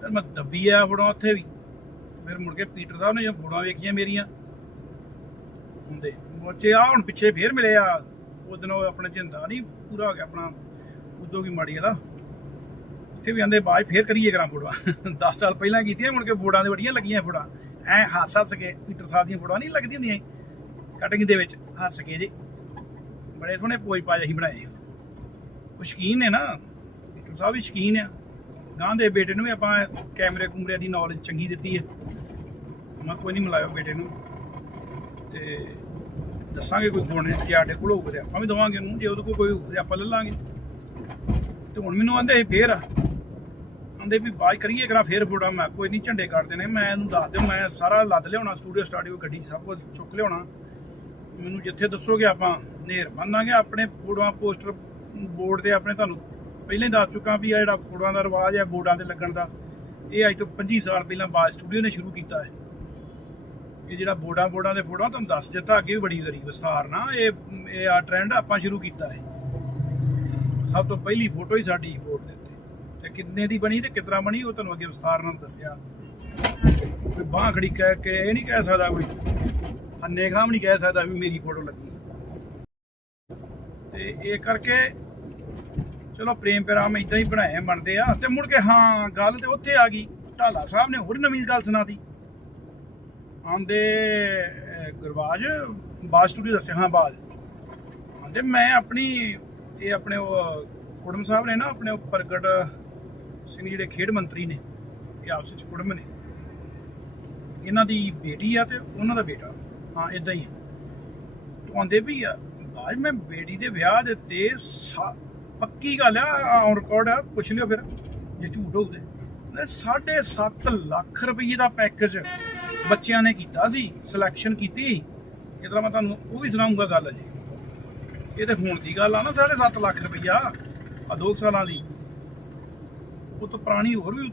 ਫਿਰ ਮੈਂ ਦੱਬੀ ਆ ਫੋਟੋਆਂ ਉੱਥੇ ਵੀ। ਫਿਰ ਮੁੜ ਕੇ ਪੀਟਰ ਸਾਹਿਬ ਨੇ ਜੋ ਫੋਟੋਆਂ ਵੇਖੀਆਂ ਮੇਰੀਆਂ, ਹੁੰਦੇ ਮੋਚੇ ਆ ਹੁਣ ਪਿੱਛੇ ਫੇਰ ਮਿਲੇ ਆ ਉਸ ਦਿਨ ਉਹ ਆਪਣਾ ਜਿੰਦਾ ਨਹੀਂ, ਪੂਰਾ ਹੋ ਗਿਆ ਆਪਣਾ, ਉਦੋਂ ਕੀ ਮਾੜੀ ਇਹਦਾ ਉੱਥੇ ਵੀ ਆਂਦੇ ਬਾਅਦ 'ਚ ਫੇਰ ਕਰੀਏ ਕਰਾਂ ਫੋਟੋਆਂ। [LAUGHS] 10 ਸਾਲ ਪਹਿਲਾਂ ਕੀਤੀਆਂ, ਮੁੜ ਕੇ ਫੋਟੋਆਂ ਦੇ ਬੜੀਆਂ ਲੱਗੀਆਂ ਫੋਟੋਆਂ। ਐ ਹੱਸ ਹੱਸ ਕੇ ਪੀਟਰ ਸਾਹਿਬ ਦੀਆਂ ਫੋਟੋਆਂ ਨਹੀਂ ਲੱਗਦੀਆਂ ਹੁੰਦੀਆਂ ਕਟਿੰਗ ਦੇ ਵਿੱਚ ਹੱਸ ਕੇ ਜੀ। ਬੜੇ ਸੋਹਣੇ ਪੋਜ ਪਾਜ ਅਸੀਂ ਬਣਾਏ। ਉਹ ਸ਼ਕੀਨ ਨੇ ਨਾ, ਪੀਟਰ ਸਾਹਿਬ ਵੀ ਸ਼ਕੀਨ ਆ। ਗਾਂ ਦੇ ਬੇਟੇ ਨੂੰ ਵੀ ਆਪਾਂ ਕੈਮਰੇ ਕੁਮਰੇ ਦੀ ਨੌਲੇਜ ਚੰਗੀ ਦਿੱਤੀ ਹੈ ਮੈਂ ਕੋਈ ਨਹੀਂ ਮਿਲਾਇਓ ਬੇਟੇ ਨੂੰ। ਤੇ ਦੱਸਾਂਗੇ ਕੋਈ ਗੁਣ ਜੇ ਸਾਡੇ ਕੋਲ ਹੋਊਗਾ ਤੇ ਆਪਾਂ ਵੀ ਦਵਾਂਗੇ ਉਹਨੂੰ, ਜੇ ਉਹਦੇ ਕੋਲ ਕੋਈ ਹੋਊਗਾ ਤੇ ਆਪਾਂ ਲੈ ਲਾਂਗੇ। ਤੇ ਹੁਣ ਮੈਨੂੰ ਆਂਦੇ ਇਹ ਫੇਰ ਆਂਦੇ ਵੀ ਬਾਅਦ ਕਰੀਏ ਕਰਾਂ ਫੇਰ ਫੋਟੋ। ਮੈਂ ਕੋਈ ਨਹੀਂ ਝੰਡੇ ਕੱਢ ਦੇਣੇ। ਮੈਂ ਇਹਨੂੰ ਦੱਸ ਦਿਓ, ਮੈਂ ਸਾਰਾ ਲੱਦ ਲਿਆਉਣਾ, ਸਟੂਡੀਓ ਸਟਾਡੀਓ, ਗੱਡੀ ਸਭ ਕੁਝ ਚੁੱਕ ਲਿਆਉਣਾ। ਮੈਨੂੰ ਜਿੱਥੇ ਦੱਸੋਗੇ ਆਪਾਂ ਨੇਰ ਬੰਨਾਂਗੇ ਆਪਣੇ ਫੋਟੋਆਂ, ਪੋਸਟਰ, ਬੋਰਡ ਤੇ ਆਪਣੇ ਤੁਹਾਨੂੰ ਪਹਿਲਾਂ ਹੀ ਦੱਸ ਚੁੱਕਾ ਵੀ ਆ ਜਿਹੜਾ ਫੋਟੋਆਂ ਦਾ ਰਿਵਾਜ ਹੈ ਬੋਰਡਾਂ ਤੇ ਲੱਗਣ ਦਾ, ਇਹ ਅੱਜ ਤੋਂ 25 ਸਾਲ ਪਹਿਲਾਂ ਬਾਜ ਸਟੂਡੀਓ ਨੇ ਸ਼ੁਰੂ ਕੀਤਾ ਹੈ। ਇਹ ਜਿਹੜਾ ਬੋਰਡਾਂ ਬੋਰਡਾਂ ਦੇ ਫੋਟੋਆਂ ਤੁਹਾਨੂੰ ਦੱਸ ਦਿੱਤਾ ਅੱਗੇ ਵੀ ਬੜੀ ਵਾਰੀ ਵਿਸਥਾਰ ਨਾਲ। ਇਹ ਇਹ ਆ ਟ੍ਰੈਂਡ ਆਪਾਂ ਸ਼ੁਰੂ ਕੀਤਾ ਹੈ। ਸਭ ਤੋਂ ਪਹਿਲੀ ਫੋਟੋ ਹੀ ਸਾਡੀ ਬੋਰਡ ਦੇ ਉੱਤੇ। ਤੇ ਕਿੰਨੇ ਦੀ ਬਣੀ ਤੇ ਕਿਤਨਾ ਬਣੀ, ਉਹ ਤੁਹਾਨੂੰ ਅੱਗੇ ਵਿਸਥਾਰ ਨਾਲ ਦੱਸਿਆ। ਕੋਈ ਬਾਂਹ ਖੜੀ ਕਹਿ ਕੇ ਇਹ ਨਹੀਂ ਕਹਿ ਸਕਦਾ ਕੋਈ। ਅੰਨੇ ਖਾਮ ਨਹੀਂ ਕਹਿ ਸਕਦਾ ਵੀ ਮੇਰੀ ਫੋਟੋ ਲੱਗੀ। ਤੇ ਇਹ ਕਰਕੇ ਚਲੋ ਪ੍ਰੇਮ ਪਿਆਰਾਮ ਇਦਾਂ ਹੀ ਬਣਾਏ ਬਣਦੇ ਆ। ਤੇ ਮੁੜ ਕੇ ਹਾਂ, ਗੱਲ ਤੇ ਉੱਥੇ ਆ ਗਈ। ਢਾਲਾ ਸਾਹਿਬ ਨੇ ਹੋਰ ਨਵੀਂ ਗੱਲ ਸੁਣਾਤੀ। ਆਂਦੇ ਅਹ, ਗੁਰਬਾਜ ਬਾਜ ਸਟੂਡੀਓ ਦੱਸਿਆ ਹਾਂ ਬਾਜ। ਆਂਦੇ ਮੈਂ ਆਪਣੀ ਇਹ ਆਪਣੇ ਉਹ ਕੁੜਮ ਸਾਹਿਬ ਨੇ ਨਾ ਆਪਣੇ ਪ੍ਰਗਟ ਸਿੰਘ ਜਿਹੜੇ ਖੇਡ ਮੰਤਰੀ ਨੇ ਇਹ ਆਪਸ ਵਿੱਚ ਕੁੜਮ ਨੇ। ਇਹਨਾਂ ਦੀ ਬੇਟੀ ਆ ਤੇ ਉਹਨਾਂ ਦਾ ਬੇਟਾ। ਹਾਂ ਇਦਾਂ ਹੀ ਆ। ਆਂਦੇ ਵੀ ਆ ਬਾਜ ਮੈਂ ਬੇਟੀ ਦੇ ਵਿਆਹ ਦੇ ਉੱਤੇ ਪੱਕੀ ਗੱਲ ਆ ਔਨ ਰਿਕਾਰਡ ਆ ਪੁੱਛ ਲਿਓ ਫਿਰ ਜੇ ਝੂਠ ਹੋਊ ਤੇ। ਉਹਨੇ 7.5 ਲੱਖ ਰੁਪਏ ਦਾ ਪੈਕੇਜ ਬੱਚਿਆਂ ਨੇ ਕੀਤਾ ਸੀ ਸਿਲੈਕਸ਼ਨ ਕੀਤੀ। ਇਹਦਾ ਮੈਂ ਤੁਹਾਨੂੰ ਉਹ ਵੀ ਸੁਣਾਉਂਗਾ ਗੱਲ ਜੀ। ਇਹ ਤੇ ਹੁਣ ਦੀ ਗੱਲ ਆ ਨਾ 7.5 ਲੱਖ ਰੁਪਈਆ ਆ ਦੋ ਕੁ ਸਾਲਾਂ ਦੀ। ਉਹ ਤੋਂ ਪੁਰਾਣੀ ਹੋਰ ਵੀ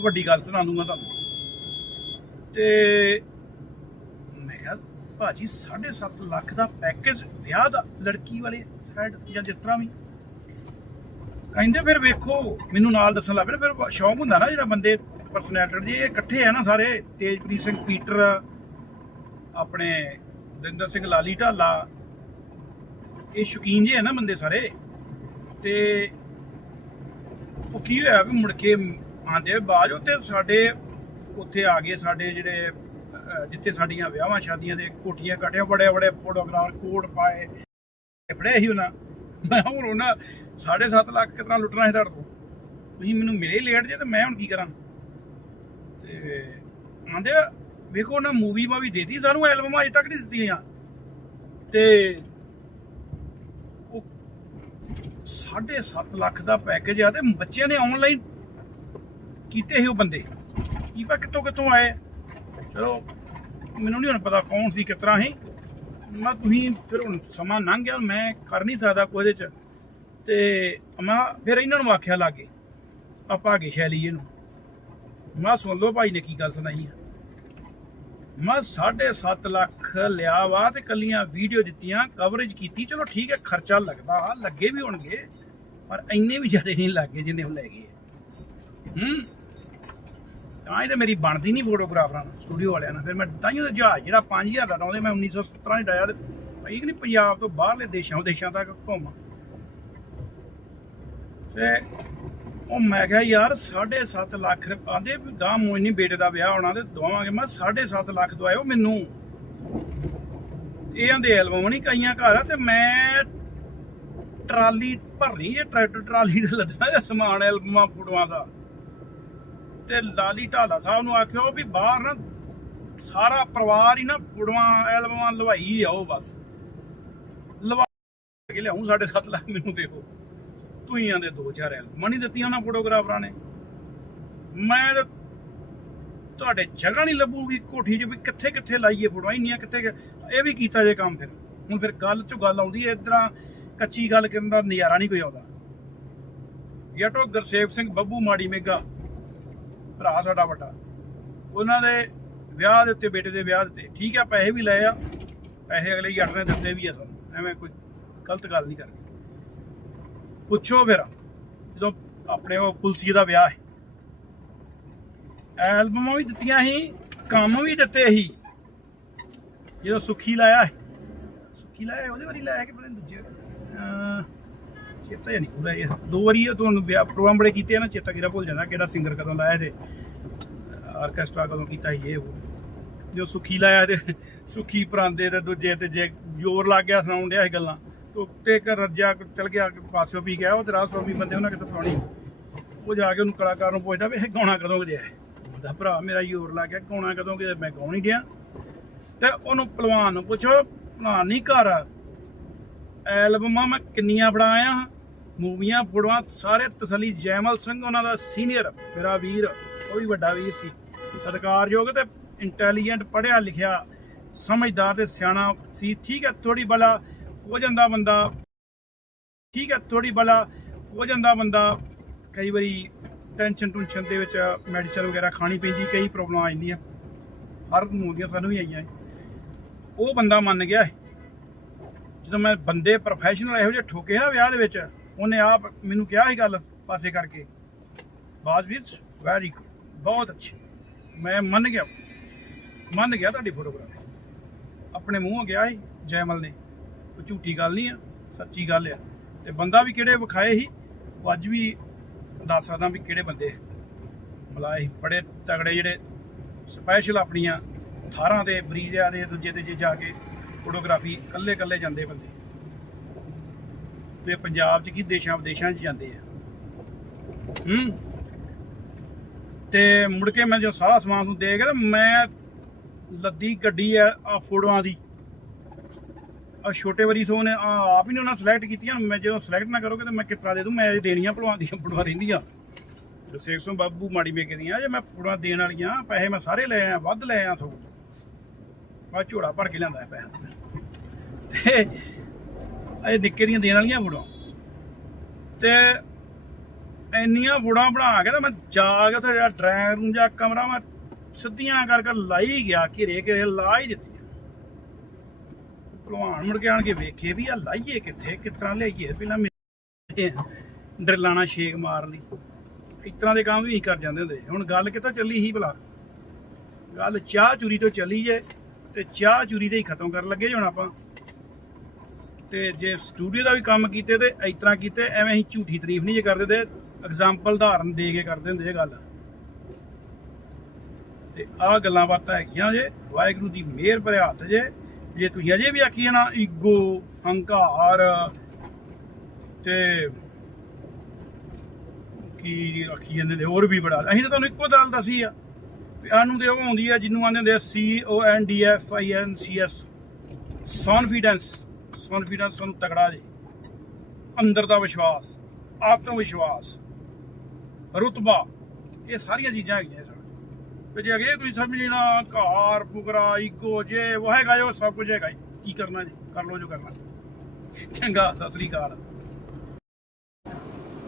ਵੱਡੀ ਗੱਲ ਸੁਣਾ ਦੂੰਗਾ ਤੁਹਾਨੂੰ। ਤੇ ਮੈਂ ਕਿਹਾ, ਭਾਜੀ 7.5 ਲੱਖ ਦਾ ਪੈਕੇਜ ਵਿਆਹ ਦਾ ਲੜਕੀ ਵਾਲੇ ਸਾਈਡ ਜਾਂ ਜਿਸ ਤਰ੍ਹਾਂ ਵੀ। ਕਹਿੰਦੇ ਫਿਰ ਵੇਖੋ, ਮੈਨੂੰ ਨਾਲ ਦੱਸਣ ਲੱਗ ਪਏ ਫਿਰ ਸ਼ੌਂਕ ਹੁੰਦਾ ਨਾ ਜਿਹੜਾ ਬੰਦੇ ਪਰਸਨੈਲਿਟੀ ਜੀ, ਇਹ ਇਕੱਠੇ ਆ ਨਾ ਸਾਰੇ। ਤੇਜਪ੍ਰੀਤ ਸਿੰਘ ਪੀਟਰ, ਆਪਣੇ ਦਿੰਦਰ ਸਿੰਘ ਲਾਲੀ ਢਾਲਾ। ਇਹ ਸ਼ੌਕੀਨ ਜੇ ਆ ਨਾ ਬੰਦੇ ਸਾਰੇ। ਤੇ ਉਹ ਕੀ ਹੋਇਆ ਵੀ ਮੁੜ ਕੇ ਆਂਦੇ ਬਾਜ ਉੱਤੇ ਸਾਡੇ, ਉੱਥੇ ਆ ਗਏ ਸਾਡੇ ਜਿਹੜੇ ਜਿੱਥੇ ਸਾਡੀਆਂ ਵਿਆਹਾਂ ਸ਼ਾਦੀਆਂ ਦੇ ਕੋਠੀਆਂ ਕੱਟਿਆ ਬੜੇ ਬੜੇ ਫੋਟੋਗ੍ਰਾਫਰ, ਕੋਟ ਪਾਏ। ਫੜੇ ਸੀ ਉਹਨਾਂ। ਮੈਂ ਹੁਣ ਉਹਨਾਂ 7.5 ਲੱਖ ਕਿਤਨਾ ਲੁੱਟਣਾ ਸੀ ਤੁਹਾਡੇ ਤੋਂ ਤੁਸੀਂ ਮੈਨੂੰ ਮਿਲੇ ਲੇਟ ਜੇ ਤੇ ਮੈਂ ਹੁਣ ਕੀ ਕਰਾਂ? ਤੇ ਆਂਦੇ ਵੇਖੋ ਨਾ ਮੂਵੀ ਮਾ ਵੀ ਦੇਤੀ, ਸਾਨੂੰ ਐਲਬਮਾਂ ਅਜੇ ਤੱਕ ਨਹੀਂ ਦਿੱਤੀਆਂ। ਤੇ ਉਹ 7.5 ਲੱਖ ਦਾ ਪੈਕੇਜ ਆ ਤੇ ਬੱਚਿਆਂ ਨੇ ਆਨਲਾਈਨ ਕੀਤੇ ਸੀ ਉਹ ਬੰਦੇ। ਕੀ ਪਾ ਕਿੱਥੋਂ ਕਿੱਥੋਂ ਆਏ। ਚਲੋ, ਮੈਨੂੰ ਨਹੀਂ ਹੁਣ ਪਤਾ ਕੌਣ ਸੀ, ਕਿਸ ਤਰ੍ਹਾਂ ਸੀ। ਮੈਂ ਤੁਸੀਂ ਫਿਰ ਹੁਣ ਸਮਾਂ ਲੰਘ ਗਿਆ, ਮੈਂ ਕਰ ਨਹੀਂ ਸਕਦਾ ਕੋਈ ਇਹਦੇ ਚ। ਤੇ ਮੈਂ ਫਿਰ ਇਹਨਾਂ ਨੂੰ ਆਖਿਆ ਲਾਗੇ, ਆਪਾਂ ਅਗੇ ਸ਼ੈਲੀ ਨੂੰ ਮੈਂ, ਸੁਣ ਲਓ ਭਾਈ ਨੇ ਕੀ ਗੱਲ ਸੁਣਾਈ ਆ। ਮੈਂ 7.5 ਲੱਖ ਲਿਆ ਵਾ ਤੇ ਕੱਲੀਆਂ ਵੀਡੀਓ ਦਿੱਤੀਆਂ ਕਵਰੇਜ ਕੀਤੀ। ਚਲੋ ਠੀਕ ਹੈ, ਖਰਚਾ ਲੱਗਦਾ, ਲੱਗੇ ਵੀ ਹੋਣਗੇ, ਪਰ ਇੰਨੇ ਵੀ ਜ਼ਿਆਦਾ ਨਹੀਂ ਲੱਗੇ ਜਿੰਨੇ ਉਹ ਲੈ ਗਏ ਹੂੰ? ਤਾਂ ਇਹ ਤੇ ਮੇਰੀ ਬਣਦੀ ਨਹੀਂ ਫੋਟੋਗ੍ਰਾਫਰਾਂ ਨਾਲ ਸਟੂਡੀਓ ਵਾਲਿਆਂ ਨਾਲ। ਫਿਰ ਮੈਂ ਤਾਂ ਹੀ ਉਹਦਾ ਜਹਾਜ਼ ਜਿਹੜਾ 5000 ਦਾ ਲਾਉਂਦੇ, ਮੈਂ 1917 ਚ ਡਾਇਆ ਤੇ ਭਾਈ ਕਿ ਨਹੀਂ ਪੰਜਾਬ ਤੋਂ ਬਾਹਰਲੇ ਦੇਸ਼ਾਂ, ਵਿਦੇਸ਼ਾਂ ਤੱਕ ਘੁੰਮ। ਤੇ ਉਹ ਮੈਂ ਕਿਹਾ, ਯਾਰ 7.5 ਲੱਖ ਆਂਦੇ ਗਾਂ ਮੋਇਨੀ ਬੇਟੇ ਦਾ ਵਿਆਹ ਹੋਣਾ ਤੇ ਦਵਾਵਾਂਗੇ ਮੈਂ 7.5 ਲੱਖ ਦਵਾਇਓ ਮੈਨੂੰ। ਇਹ ਆਂਦੇ ਐਲਬਮ ਨਹੀਂ ਕਈਆਂ ਘਰ ਤੇ ਮੈਂ ਟਰਾਲੀ ਭਰਨੀ ਜੇ ਟਰੈਕਟਰ ਟਰਾਲੀ ਦੇ ਲੱਦਣਾ ਸਮਾਨ ਐਲਬਮਾਂ ਫੋਟੋਆਂ ਦਾ। ਤੇ ਲਾਲੀ ਢਾਲਾ ਸਾਹਿਬ ਨੂੰ ਆਖਿਓ ਵੀ ਬਾਹਰ ਨਾ ਸਾਰਾ ਪਰਿਵਾਰ ਹੀ ਨਾ ਫੋਟੋਆਂ ਐਲਬਮਾਂ ਲਵਾਈ ਆਓ ਬਸ। ਲਵਾ ਕੇ ਲਿਆਉਂ 7.5 ਲੱਖ ਮੈਨੂੰ ਦੇਵੋ ਧੂਈਆਂ ਦੇ ਦੋ ਚਾਰ ਐਲਬਮਾਂ ਨਹੀਂ ਦਿੱਤੀਆਂ ਉਹਨਾਂ ਫੋਟੋਗ੍ਰਾਫਰਾਂ ਨੇ। ਮੈਂ ਤਾਂ ਤੁਹਾਡੇ ਜਗ੍ਹਾ ਨਹੀਂ ਲੱਭੂਗੀ ਕੋਠੀ 'ਚ ਵੀ ਕਿੱਥੇ ਕਿੱਥੇ ਲਾਈਏ ਫੋਟੋਆਂ, ਇੰਨੀਆਂ ਕਿੱਥੇ ਇਹ ਵੀ ਕੀਤਾ ਜੇ ਕੰਮ ਫਿਰ। ਹੁਣ ਫਿਰ ਗੱਲ 'ਚੋਂ ਗੱਲ ਆਉਂਦੀ ਹੈ ਇਦਾਂ ਕੱਚੀ ਗੱਲ ਕਰਨ ਦਾ ਨਜ਼ਾਰਾ ਨਹੀਂ ਕੋਈ ਆਉਂਦਾ। ਯਟੋ ਗੁਰਸੇਵ ਸਿੰਘ ਬੱਬੂ ਮਾੜੀ ਮੇਗਾ, ਭਰਾ ਸਾਡਾ ਵੱਡਾ। ਉਹਨਾਂ ਦੇ ਵਿਆਹ ਦੇ ਉੱਤੇ, ਬੇਟੇ ਦੇ ਵਿਆਹ ਦੇ ਠੀਕ ਆ, ਪੈਸੇ ਵੀ ਲਏ ਆ। ਪੈਸੇ ਅਗਲੇ ਜੱਟ ਨੇ ਦਿੱਤੇ ਵੀ ਆ ਸਾਨੂੰ। ਐਵੇਂ ਕੋਈ ਗਲਤ ਗੱਲ ਨਹੀਂ ਕਰਨੀ। ਪੁੱਛੋ ਫਿਰ ਜਦੋਂ ਆਪਣੇ ਉਹ ਪੁਲਸੀ ਦਾ ਵਿਆਹ ਹੈ ਐਲਬਮਾਂ ਵੀ ਦਿੱਤੀਆਂ ਸੀ ਕੰਮ ਵੀ ਦਿੱਤੇ ਸੀ। ਜਦੋਂ ਸੁੱਖੀ ਲਾਇਆ ਸੀ ਸੁੱਖੀ ਲਾਇਆ ਉਹਦੇ ਵਾਰੀ ਲਾਇਆ ਕਿ ਪਤਾ ਦੂਜੇ ਅਹ, ਚੇਤਾ ਹੀ ਨਹੀਂ ਭੁੱਲਿਆ ਇਹ। ਦੋ ਵਾਰੀ ਤੁਹਾਨੂੰ ਵਿਆਹ ਪ੍ਰੋਗਰਾਮ ਬੜੇ ਕੀਤੇ ਨਾ ਚੇਤਾ ਕਿਹੜਾ ਭੁੱਲ ਜਾਂਦਾ ਕਿਹੜਾ ਸਿੰਗਰ ਕਦੋਂ ਲਾਇਆ ਤੇ ਆਰਕੈਸਟਰਾ ਕਦੋਂ ਕੀਤਾ ਸੀ ਇਹ ਉਹ। ਜੋ ਸੁੱਖੀ ਲਾਇਆ ਤੇ ਸੁੱਖੀ ਪਰਾਂਦੇ ਤੇ ਦੂਜੇ ਤੇ ਜੇ ਜ਼ੋਰ ਲੱਗ ਗਿਆ ਸੁਣਾਉਣ ਡਿਆ ਸੀ ਗੱਲਾਂ। ਉੱਤੇ ਇੱਕ ਰੱਜਾ ਚਲ ਗਿਆ ਪਾਸਿਓ ਵੀ ਗਿਆ, ਉਹ ਤੇ ਸੌ ਵੀ ਬੰਦੇ ਉਹਨਾਂ ਕਿਤੇ ਪਾਉਣੀ ਉਹ ਜਾ ਕੇ ਉਹਨੂੰ ਕਲਾਕਾਰ ਨੂੰ ਪੁੱਛਦਾ ਵੀ ਇਹ ਗਾਉਣਾ ਕਦੋਂ ਗਿਆ ਉਹਦਾ ਭਰਾ, ਮੇਰਾ ਜ਼ੋਰ ਲੱਗ ਗਿਆ, ਗਾਉਣਾ ਕਦੋਂ ਗਿਆ ਮੈਂ ਗਾਉਣ ਹੀ ਗਿਆ ਤੇ ਉਹਨੂੰ ਪਹਿਲਵਾਨ ਨੂੰ ਪੁੱਛੋ ਪਹਿਲਵਾਨ ਨਹੀਂ ਘਰ। ਐਲਬਮਾਂ ਮੈਂ ਕਿੰਨੀਆਂ ਬਣਾਇਆ ਮੂਵੀਆਂ, ਫੋਟੋਆਂ, ਸਾਰੇ ਤਸਲੀ, ਜੈਮਲ ਸਿੰਘ ਉਹਨਾਂ ਦਾ ਸੀਨੀਅਰ, ਮੇਰਾ ਵੀਰ, ਉਹ ਵੀ ਵੱਡਾ ਵੀਰ ਸੀ। ਸਤਿਕਾਰਯੋਗ ਤੇ ਇੰਟੈਲੀਜੈਂਟ ਪੜ੍ਹਿਆ ਲਿਖਿਆ, ਸਮਝਦਾਰ ਤੇ ਸਿਆਣਾ ਸੀ। ਠੀਕ ਹੈ ਥੋੜੀ ਬਲਾ ਹੋ ਜਾਂਦਾ ਬੰਦਾ, ਠੀਕ ਹੈ ਥੋੜੀ ਬਲਾ ਹੋ ਜਾਂਦਾ ਬੰਦਾ, ਕਈ ਵਾਰੀ ਟੈਨਸ਼ਨ ਟੁਨਸ਼ਨ ਦੇ ਵਿੱਚ ਮੈਡੀਸਨ ਵਗੈਰਾ ਖਾਣੀ ਪੈਂਦੀ, ਕਈ ਪ੍ਰੋਬਲਮ ਆ ਜਾਂਦੀਆਂ। ਹਰ ਨੂੰ ਦੀਆਂ ਸਾਨੂੰ ਵੀ ਆਈਆਂ। ਸੀ। ਉਹ ਬੰਦਾ ਮੰਨ ਗਿਆ ਸੀ। ਜਦੋਂ ਮੈਂ ਬੰਦੇ ਪ੍ਰੋਫੈਸ਼ਨਲ ਇਹੋ ਜਿਹੇ ਠੋਕੇ ਨਾ ਵਿਆਹ ਦੇ ਵਿੱਚ, ਉਹਨੇ ਆਪ ਮੈਨੂੰ ਕਿਹਾ ਸੀ ਗੱਲ ਪਾਸੇ ਕਰਕੇ। ਬਾਅਦ ਵਿੱਚ ਵੈਰੀ ਬਹੁਤ ਅੱਛੀ। ਮੈਂ ਮੰਨ ਗਿਆ। ਮੰਨ ਗਿਆ ਤੁਹਾਡੀ ਫੋਟੋਗ੍ਰਾਫੀ ਆਪਣੇ ਮੂੰਹੋਂ ਗਿਆ ਸੀ ਜੈਮਲ ਨੇ। ਉਹ ਝੂਠੀ ਗੱਲ ਨਹੀਂ ਆ, ਸੱਚੀ ਗੱਲ ਆ। ਤੇ ਬੰਦਾ ਵੀ ਕਿਹੜੇ ਵਿਖਾਏ ਸੀ, ਉਹ ਅੱਜ ਵੀ ਦੱਸ ਸਕਦਾ ਵੀ ਕਿਹੜੇ ਬੰਦੇ ਮਲਾਏ ਸੀ। ਬੜੇ ਤਗੜੇ ਜਿਹੜੇ ਸਪੈਸ਼ਲ ਆਪਣੀਆਂ ਥਾਰਾਂ ਤੇ, ਬਰੀਜਿਆਂ ਦੇ ਦੂਜੇ ਤੇ ਜੇ ਜਾ ਕੇ ਫੋਟੋਗ੍ਰਾਫੀ ਕੱਲੇ ਕੱਲੇ ਜਾਂਦੇ ਬੰਦੇ। ਤੇ ਪੰਜਾਬ 'ਚ ਕੀ ਦੇਸ਼ਾਂ ਵਿਦੇਸ਼ਾਂ 'ਚ ਜਾਂਦੇ ਆ। ਹੂੰ? ਤੇ ਮੁੜ ਕੇ ਮੈਂ ਜੋ ਸਾਰਾ ਸਮਾਨ ਨੂੰ ਦੇ ਕੇ ਮੈਂ ਲੱਦੀ ਗੱਡੀ ਆ ਆ ਫੋਟੋਆਂ ਦੀ। ਆ ਛੋਟੇ ਵਾਰੀ ਸੋ ਨੇ ਆ ਆਪ ਹੀ ਨੇ ਉਹਨਾਂ ਸਿਲੈਕਟ ਕੀਤੀਆਂ ਮੈਂ ਜਦੋਂ ਸਿਲੈਕਟ ਨਾ ਕਰੋਗੇ ਤਾਂ ਮੈਂ ਕਿੱਤਾ ਦੇ ਦੂੰ, ਮੈਂ ਇਹ ਦੇਣੀਆਂ ਭਲਵਾਨ ਦੀਆਂ ਫੋਟੋਆਂ ਰਹਿੰਦੀਆਂ। ਤੇ ਸੇਖ ਸਿੰਘ ਬਾਬੂ ਮਾੜੀ ਮੇਕੇ ਦੀਆਂ, ਜੇ ਮੈਂ ਫੋਟੋਆਂ ਦੇਣ ਵਾਲੀਆਂ, ਪੈਸੇ ਮੈਂ ਸਾਰੇ ਲੈ ਆਇਆ, ਵੱਧ ਲੈ ਆ ਸੋ। ਆ ਝੋਲਾ ਭਰ ਕੇ ਲਿਆਂਦਾ ਪੈਸੇ। ਤੇ ਇਹ ਨਿੱਕੇ ਦੀਆਂ ਦੇਣ ਵਾਲੀਆਂ ਫੋਟੋਆਂ ਤੇ ਇੰਨੀਆਂ ਫੋਟੋਆਂ ਬਣਾ ਕੇ ਤਾਂ ਮੈਂ ਜਾ ਕੇ ਉੱਥੇ ਜਿਹੜਾ ਡਰਾਇੰਗ ਰੂਮ ਜਾਂ ਕਮਰਾ ਮੈਂ ਸਿੱਧੀਆਂ ਕਰ ਕਰ ਲਾਈ ਗਿਆ ਘੇਰੇ ਘੇਰੇ ਲਾ ਹੀ ਦਿੱਤੀ। ਭਲਵਾਨ ਮੁੜ ਕੇ ਆਣ ਕੇ ਵੇਖੇ ਵੀ ਆ ਲਾਈਏ ਕਿੱਥੇ, ਕਿਸ ਤਰ੍ਹਾਂ ਲਿਆਈਏ। ਪਹਿਲਾਂ ਮੇਰੇ ਡਰਲਾਣਾ ਛੇਕ ਮਾਰ ਲਈ। ਇਸ ਤਰ੍ਹਾਂ ਦੇ ਕੰਮ ਵੀ ਅਸੀਂ ਕਰ ਜਾਂਦੇ ਹੁੰਦੇ। ਹੁਣ ਗੱਲ ਕਿੱਥੋਂ ਚੱਲੀ ਸੀ ਭਲਾ? ਗੱਲ ਚਾਹ ਚੂਰੀ ਤੋਂ ਚੱਲੀ ਜੇ, ਤੇ ਚਾਹ ਚੂਰੀ ਦੇ ਹੀ ਖਤਮ ਕਰਨ ਲੱਗੇ ਹੁਣ ਆਪਾਂ। ਤੇ ਜੇ ਸਟੂਡੀਓ ਦਾ ਵੀ ਕੰਮ ਕੀਤੇ ਤੇ ਇਸ ਤਰ੍ਹਾਂ ਕੀਤੇ, ਐਵੇਂ ਅਸੀਂ ਝੂਠੀ ਤਾਰੀਫ ਨਹੀਂ ਜੇ ਕਰਦੇ ਤੇ ਐਗਜ਼ਾਮਪਲ ਉਦਾਹਰਨ ਦੇ ਕੇ ਕਰਦੇ ਹੁੰਦੇ ਇਹ ਗੱਲ। ਤੇ ਆਹ ਗੱਲਾਂ ਬਾਤਾਂ ਹੈਗੀਆਂ ਜੇ, ਵਾਹਿਗੁਰੂ ਦੀ ਮਿਹਰ ਭਰੇ ਹੱਥ ਜੇ। ਜੇ ਤੁਸੀਂ ਅਜੇ ਵੀ ਆਖੀ ਨਾ, ਈਗੋ, ਹੰਕਾਰ ਤੇ ਕੀ ਆਖੀ ਜਾਂਦੇ ਨੇ ਹੋਰ ਵੀ ਬੜਾ, ਅਸੀਂ ਤਾਂ ਤੁਹਾਨੂੰ ਇੱਕੋ ਗੱਲ ਦੱਸੀ ਆ। ਵੀ ਸਾਨੂੰ ਉਹ ਆਉਂਦੀ ਆ, ਜਿਹਨੂੰ ਆਂਦੇ ਹੁੰਦੇ ਸੀ ਓ N D F I N C S confidence confidence ਸਾਨੂੰ ਤਕੜਾ ਜੇ ਅੰਦਰ ਦਾ ਵਿਸ਼ਵਾਸ, ਆਤਮ ਵਿਸ਼ਵਾਸ, ਰੁਤਬਾ, ਇਹ ਸਾਰੀਆਂ ਚੀਜ਼ਾਂ ਹੈਗੀਆਂ ਤੇ ਜੇ ਅਗੇ ਤੁਸੀਂ ਸਮਝ ਲੈਣਾ ਘਾਰ ਪੁਗਰਾ ਈਗੋ ਜੇ ਉਹ ਹੈਗਾ ਜੋ ਸਭ ਕੁਝ ਹੈਗਾ ਕੀ ਕਰਨਾ ਜੀ? ਕਰ ਲਓ ਜੋ ਕਰਨਾ। ਚੰਗਾ, ਸਤਿ ਸ੍ਰੀ ਅਕਾਲ।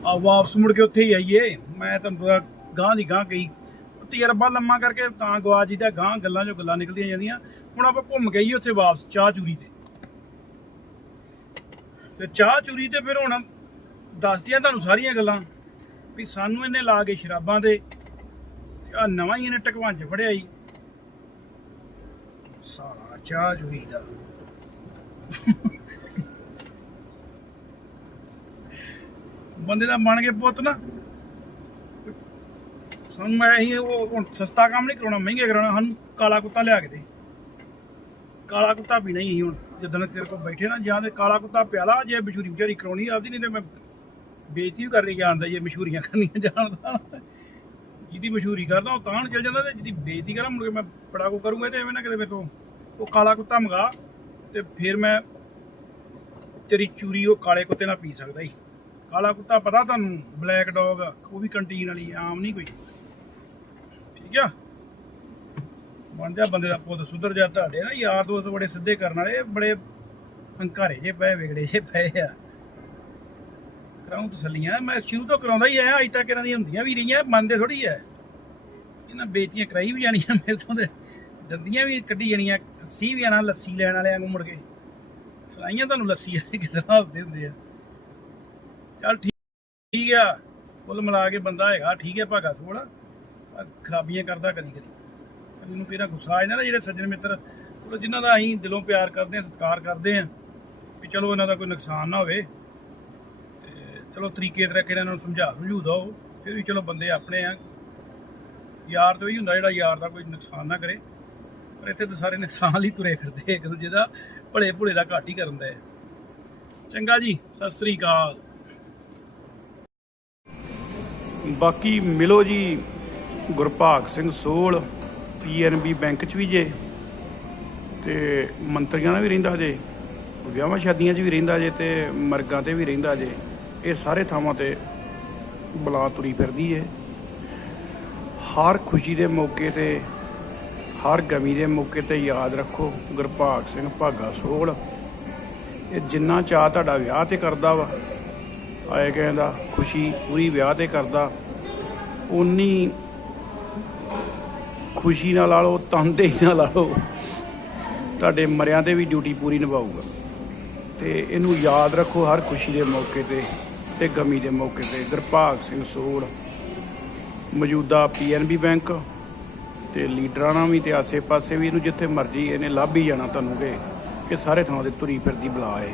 ਆ ਵਾਪਸ ਮੁੜ ਕੇ ਉੱਥੇ ਹੀ ਆਈਏ। ਮੈਂ ਤਾਂ ਗਾਂ ਦੀ ਗਾਂ ਗਈ ਤਜਰਬਾ ਲੰਮਾ ਕਰਕੇ ਤਾਂ ਗਵਾ ਜੀ ਦਾ ਗਾਂ ਗੱਲਾਂ ਜੋ ਗੱਲਾਂ ਨਿਕਲਦੀਆਂ ਜਾਂਦੀਆਂ। ਹੁਣ ਆਪਾਂ ਘੁੰਮ ਗਈ ਉੱਥੇ ਵਾਪਸ, ਚਾਹ ਚੂਰੀ ਤੇ। ਤੇ ਚਾਹ ਚੂਰੀ ਤੇ ਫਿਰ ਹੁਣ ਦੱਸਦੀਆਂ ਤੁਹਾਨੂੰ ਸਾਰੀਆਂ ਗੱਲਾਂ। ਵੀ ਸਾਨੂੰ ਇਹਨੇ ਲਾ ਕੇ ਸ਼ਰਾਬਾਂ ਤੇ ਆ ਨਵਾਂ ਹੀ ਇਹਨੇ ਟਕਵਾਂਜ ਫੜਿਆ ਹੀ ਸਾਰਾ ਚਾਹ ਚੂਰੀ ਦਾ। ਬੰਦੇ ਦਾ ਬਣ ਕੇ ਪੁੱਤ ਨਾ। ਸਾਨੂੰ ਮੈਂ ਹੀ ਉਹ ਹੁਣ ਸਸਤਾ ਕੰਮ ਨਹੀਂ ਕਰਾਉਣਾ, ਮਹਿੰਗੇ ਕਰਾਉਣਾ, ਸਾਨੂੰ ਕਾਲਾ ਕੁੱਤਾ ਲਿਆ ਕੇ ਦੇ। ਕਾਲਾ ਕੁੱਤਾ ਵੀ ਨਹੀਂ ਅਸੀਂ ਹੁਣ ਜਦੋਂ ਤੇਰੇ ਕੋਲ ਬੈਠੇ ਨਾ, ਜਾਂ ਤੇ ਕਾਲਾ ਕੁੱਤਾ ਪਿਆਲਾ ਜੇ ਮਸ਼ਹੂਰੀ ਵਿਚਾਰੀ ਕਰਾਉਣੀ ਆਪਦੀ ਨਹੀਂ ਤੇ ਮੈਂ ਬੇਇੱਜ਼ਤੀ ਵੀ ਕਰਨੀ ਜਾਣਦਾ ਜੇ ਮਸ਼ਹੂਰੀਆਂ ਕਰਨੀਆਂ ਜਾਣਦਾ ਜਿਹਦੀ ਮਸ਼ਹੂਰੀ ਕਰਦਾ, ਉਹ ਤਾਂ ਨੂੰ ਚੱਲ ਜਾਂਦਾ ਤੇ ਜਿਹਦੀ ਬੇਇੱਜ਼ਤੀ ਕਰਾਂ, ਮੁੜ ਕੇ ਮੈਂ ਬੜਾ ਕੋ ਕਰੂੰਗਾ ਤੇ ਐਵੇਂ ਨਾ ਕਿਤੇ ਮੇਰੇ ਤੋਂ। ਉਹ ਕਾਲਾ ਕੁੱਤਾ ਮੰਗਾ ਤੇ ਫਿਰ ਮੈਂ ਤੇਰੀ ਚੂਰੀ ਉਹ ਕਾਲੇ ਕੁੱਤੇ ਨਾਲ ਪੀ ਸਕਦਾ ਹੀ ਕਾਲਾ ਕੁੱਤਾ ਪਤਾ ਤੁਹਾਨੂੰ ਬਲੈਕ ਡੌਗ ਉਹ ਵੀ ਕੰਟੀਨ ਵਾਲੀ ਆਮ ਨਹੀਂ ਕੋਈ। ਠੀਕ ਆ? ਬਣ ਜਾ ਬੰਦੇ ਦਾ ਪੁੱਤ, ਸੁਧਰ ਜਾ ਤੁਹਾਡੇ ਨਾ, ਯਾਰ ਦੋਸਤ ਬੜੇ ਸਿੱਧੇ ਕਰਨ ਵਾਲੇ, ਬੜੇ ਹੰਕਾਰੇ ਜੇ ਪਏ, ਵਿਗੜੇ ਜੇ ਪਏ ਆ। ਕਰਾਉਂ ਤਸੱਲੀਆਂ, ਮੈਂ ਸ਼ੁਰੂ ਤੋਂ ਕਰਾਉਂਦਾ ਹੀ ਆਇਆ, ਅਜ ਤੱਕ ਇਹਨਾਂ ਦੀਆਂ ਹੁੰਦੀਆਂ ਵੀ ਰਹੀਆਂ ਮੰਨਦੇ ਥੋੜੀ ਐ ਇਹਨਾਂ ਬੇਇੱਜ਼ਤੀਆਂ ਕਰਾਈ ਵੀ ਜਾਣੀਆਂ ਮੇਰੇ ਤੋਂ ਤੇ ਦੰਦੀਆਂ ਵੀ ਕੱਢੀ ਜਾਣੀਆਂ ਸੀ ਵੀ ਆਣਾ, ਲੱਸੀ ਲੈਣ ਵਾਲਿਆਂ ਨੂੰ ਮੁੜ ਕੇ। ਸੁਣਾਈਆਂ ਤੁਹਾਨੂੰ ਲੱਸੀ ਵਾਲੇ ਕਿਦਾਂ ਹੱਸਦੇ ਹੁੰਦੇ ਆ। ਚੱਲ ਠੀਕ ਠੀਕ ਆ, ਕੁੱਲ ਮਿਲਾ ਕੇ ਬੰਦਾ ਹੈਗਾ, ਠੀਕ ਹੈ ਭਾਗਾ ਸੋਹਣਾ ਖਰਾਬੀਆਂ ਕਰਦਾ ਕਦੀ ਕਦੀ। ਮੈਨੂੰ ਕਿਹੜਾ ਗੁੱਸਾ ਆ ਜਾਂਦਾ ਨਾ ਜਿਹੜੇ ਸੱਜਣ ਮਿੱਤਰ, ਚਲੋ ਜਿਨ੍ਹਾਂ ਦਾ ਅਸੀਂ ਦਿਲੋਂ ਪਿਆਰ ਕਰਦੇ ਆ ਸਤਿਕਾਰ ਕਰਦੇ ਆ ਵੀ ਚਲੋ ਇਹਨਾਂ ਦਾ ਕੋਈ ਨੁਕਸਾਨ ਨਾ ਹੋਵੇ। ਤੇ ਚਲੋ ਤਰੀਕੇ ਤਰੀਕੇ ਨਾਲ ਇਹਨਾਂ ਨੂੰ ਸਮਝਾ ਸਮਝੂ ਦੋ, ਫਿਰ ਵੀ ਚਲੋ ਬੰਦੇ ਆਪਣੇ ਆ ਯਾਰ ਤੋਂ ਹੀ ਹੁੰਦਾ ਜਿਹੜਾ ਯਾਰ ਦਾ ਕੋਈ ਨੁਕਸਾਨ ਨਾ ਕਰੇ, ਪਰ ਇੱਥੇ ਤਾਂ ਸਾਰੇ ਨੁਕਸਾਨ ਲਈ ਤੁਰੇ ਫਿਰਦੇ ਇੱਕ ਦੂਜੇ ਦਾ ਭਲੇ ਭੁਲੇ ਦਾ ਘਾਟ ਹੀ ਕਰਨ ਦਾ ਚੰਗਾ ਜੀ, ਸਤਿ ਸ੍ਰੀ ਅਕਾਲ। ਬਾਕੀ ਮਿਲੋ ਜੀ, ਗੁਰਭਾਗ ਸਿੰਘ ਸੋਲ ਪੀਐਨਬੀ ਬੈਂਕ 'ਚ ਵੀ ਜੇ, ਤੇ ਮੰਤਰੀਆਂ ਨਾਲ ਵੀ ਰਹਿੰਦਾ ਜੇ, ਵਿਆਹਾਂ ਸ਼ਾਦੀਆਂ 'ਚ ਵੀ ਰਹਿੰਦਾ ਜੇ, ਤੇ ਮਰਗਾਂ ਤੇ ਵੀ ਰਹਿੰਦਾ ਜੇ, ਇਹ ਸਾਰੇ ਥਾਵਾਂ ਤੇ ਬਲਾ ਤੁਰੀ ਫਿਰਦੀ ਏ ਹਰ ਖੁਸ਼ੀ ਦੇ ਮੌਕੇ ਤੇ, ਹਰ ਗਮੀ ਦੇ ਮੌਕੇ ਤੇ ਯਾਦ ਰੱਖੋ, ਗੁਰਭਾਗ ਸਿੰਘ ਭਾਗਾ ਸੋਲ ਇਹ ਜਿੰਨਾ ਚਾਹ ਤੁਹਾਡਾ ਵਿਆਹ ਤੇ ਕਰਦਾ ਵਾ, ਆਏ ਕਹਿੰਦਾ ਖੁਸ਼ੀ ਪੂਰੀ ਵਿਆਹ ਤੇ ਕਰਦਾ ਉਨੀ ਖੁਸ਼ੀ ਨਾਲ ਲਾ ਲਓ ਤਨਦੇਹੀ ਨਾਲ ਲਾ ਲਓ ਤੁਹਾਡੇ ਮਰਿਆਂ ਤੇ ਵੀ ਡਿਊਟੀ ਪੂਰੀ ਨਿਭਾਊਗਾ। ਤੇ ਇਹਨੂੰ ਯਾਦ ਰੱਖੋ ਹਰ ਖੁਸ਼ੀ ਦੇ ਮੌਕੇ ਤੇ ਤੇ ਗਮੀ ਦੇ ਮੌਕੇ ਤੇ, ਗੁਰਭਾਗ ਸਿੰਘ ਸੋੜ ਮੌਜੂਦਾ ਪੀਐਨਬੀ ਬੈਂਕ ਤੇ ਲੀਡਰਾਂ ਨਾਲ ਵੀ ਤੇ ਆਸੇ-ਪਾਸੇ ਵੀ ਇਹਨੂੰ ਜਿੱਥੇ ਮਰਜ਼ੀ ਇਹਨੇ ਲੱਭ ਹੀ ਜਾਣਾ ਤੁਹਾਨੂੰ ਕਿ ਇਹ ਸਾਰੇ ਥਾਂ ਤੇ ਤੁਰੀ ਫਿਰਦੀ ਬਲਾ ਹੈ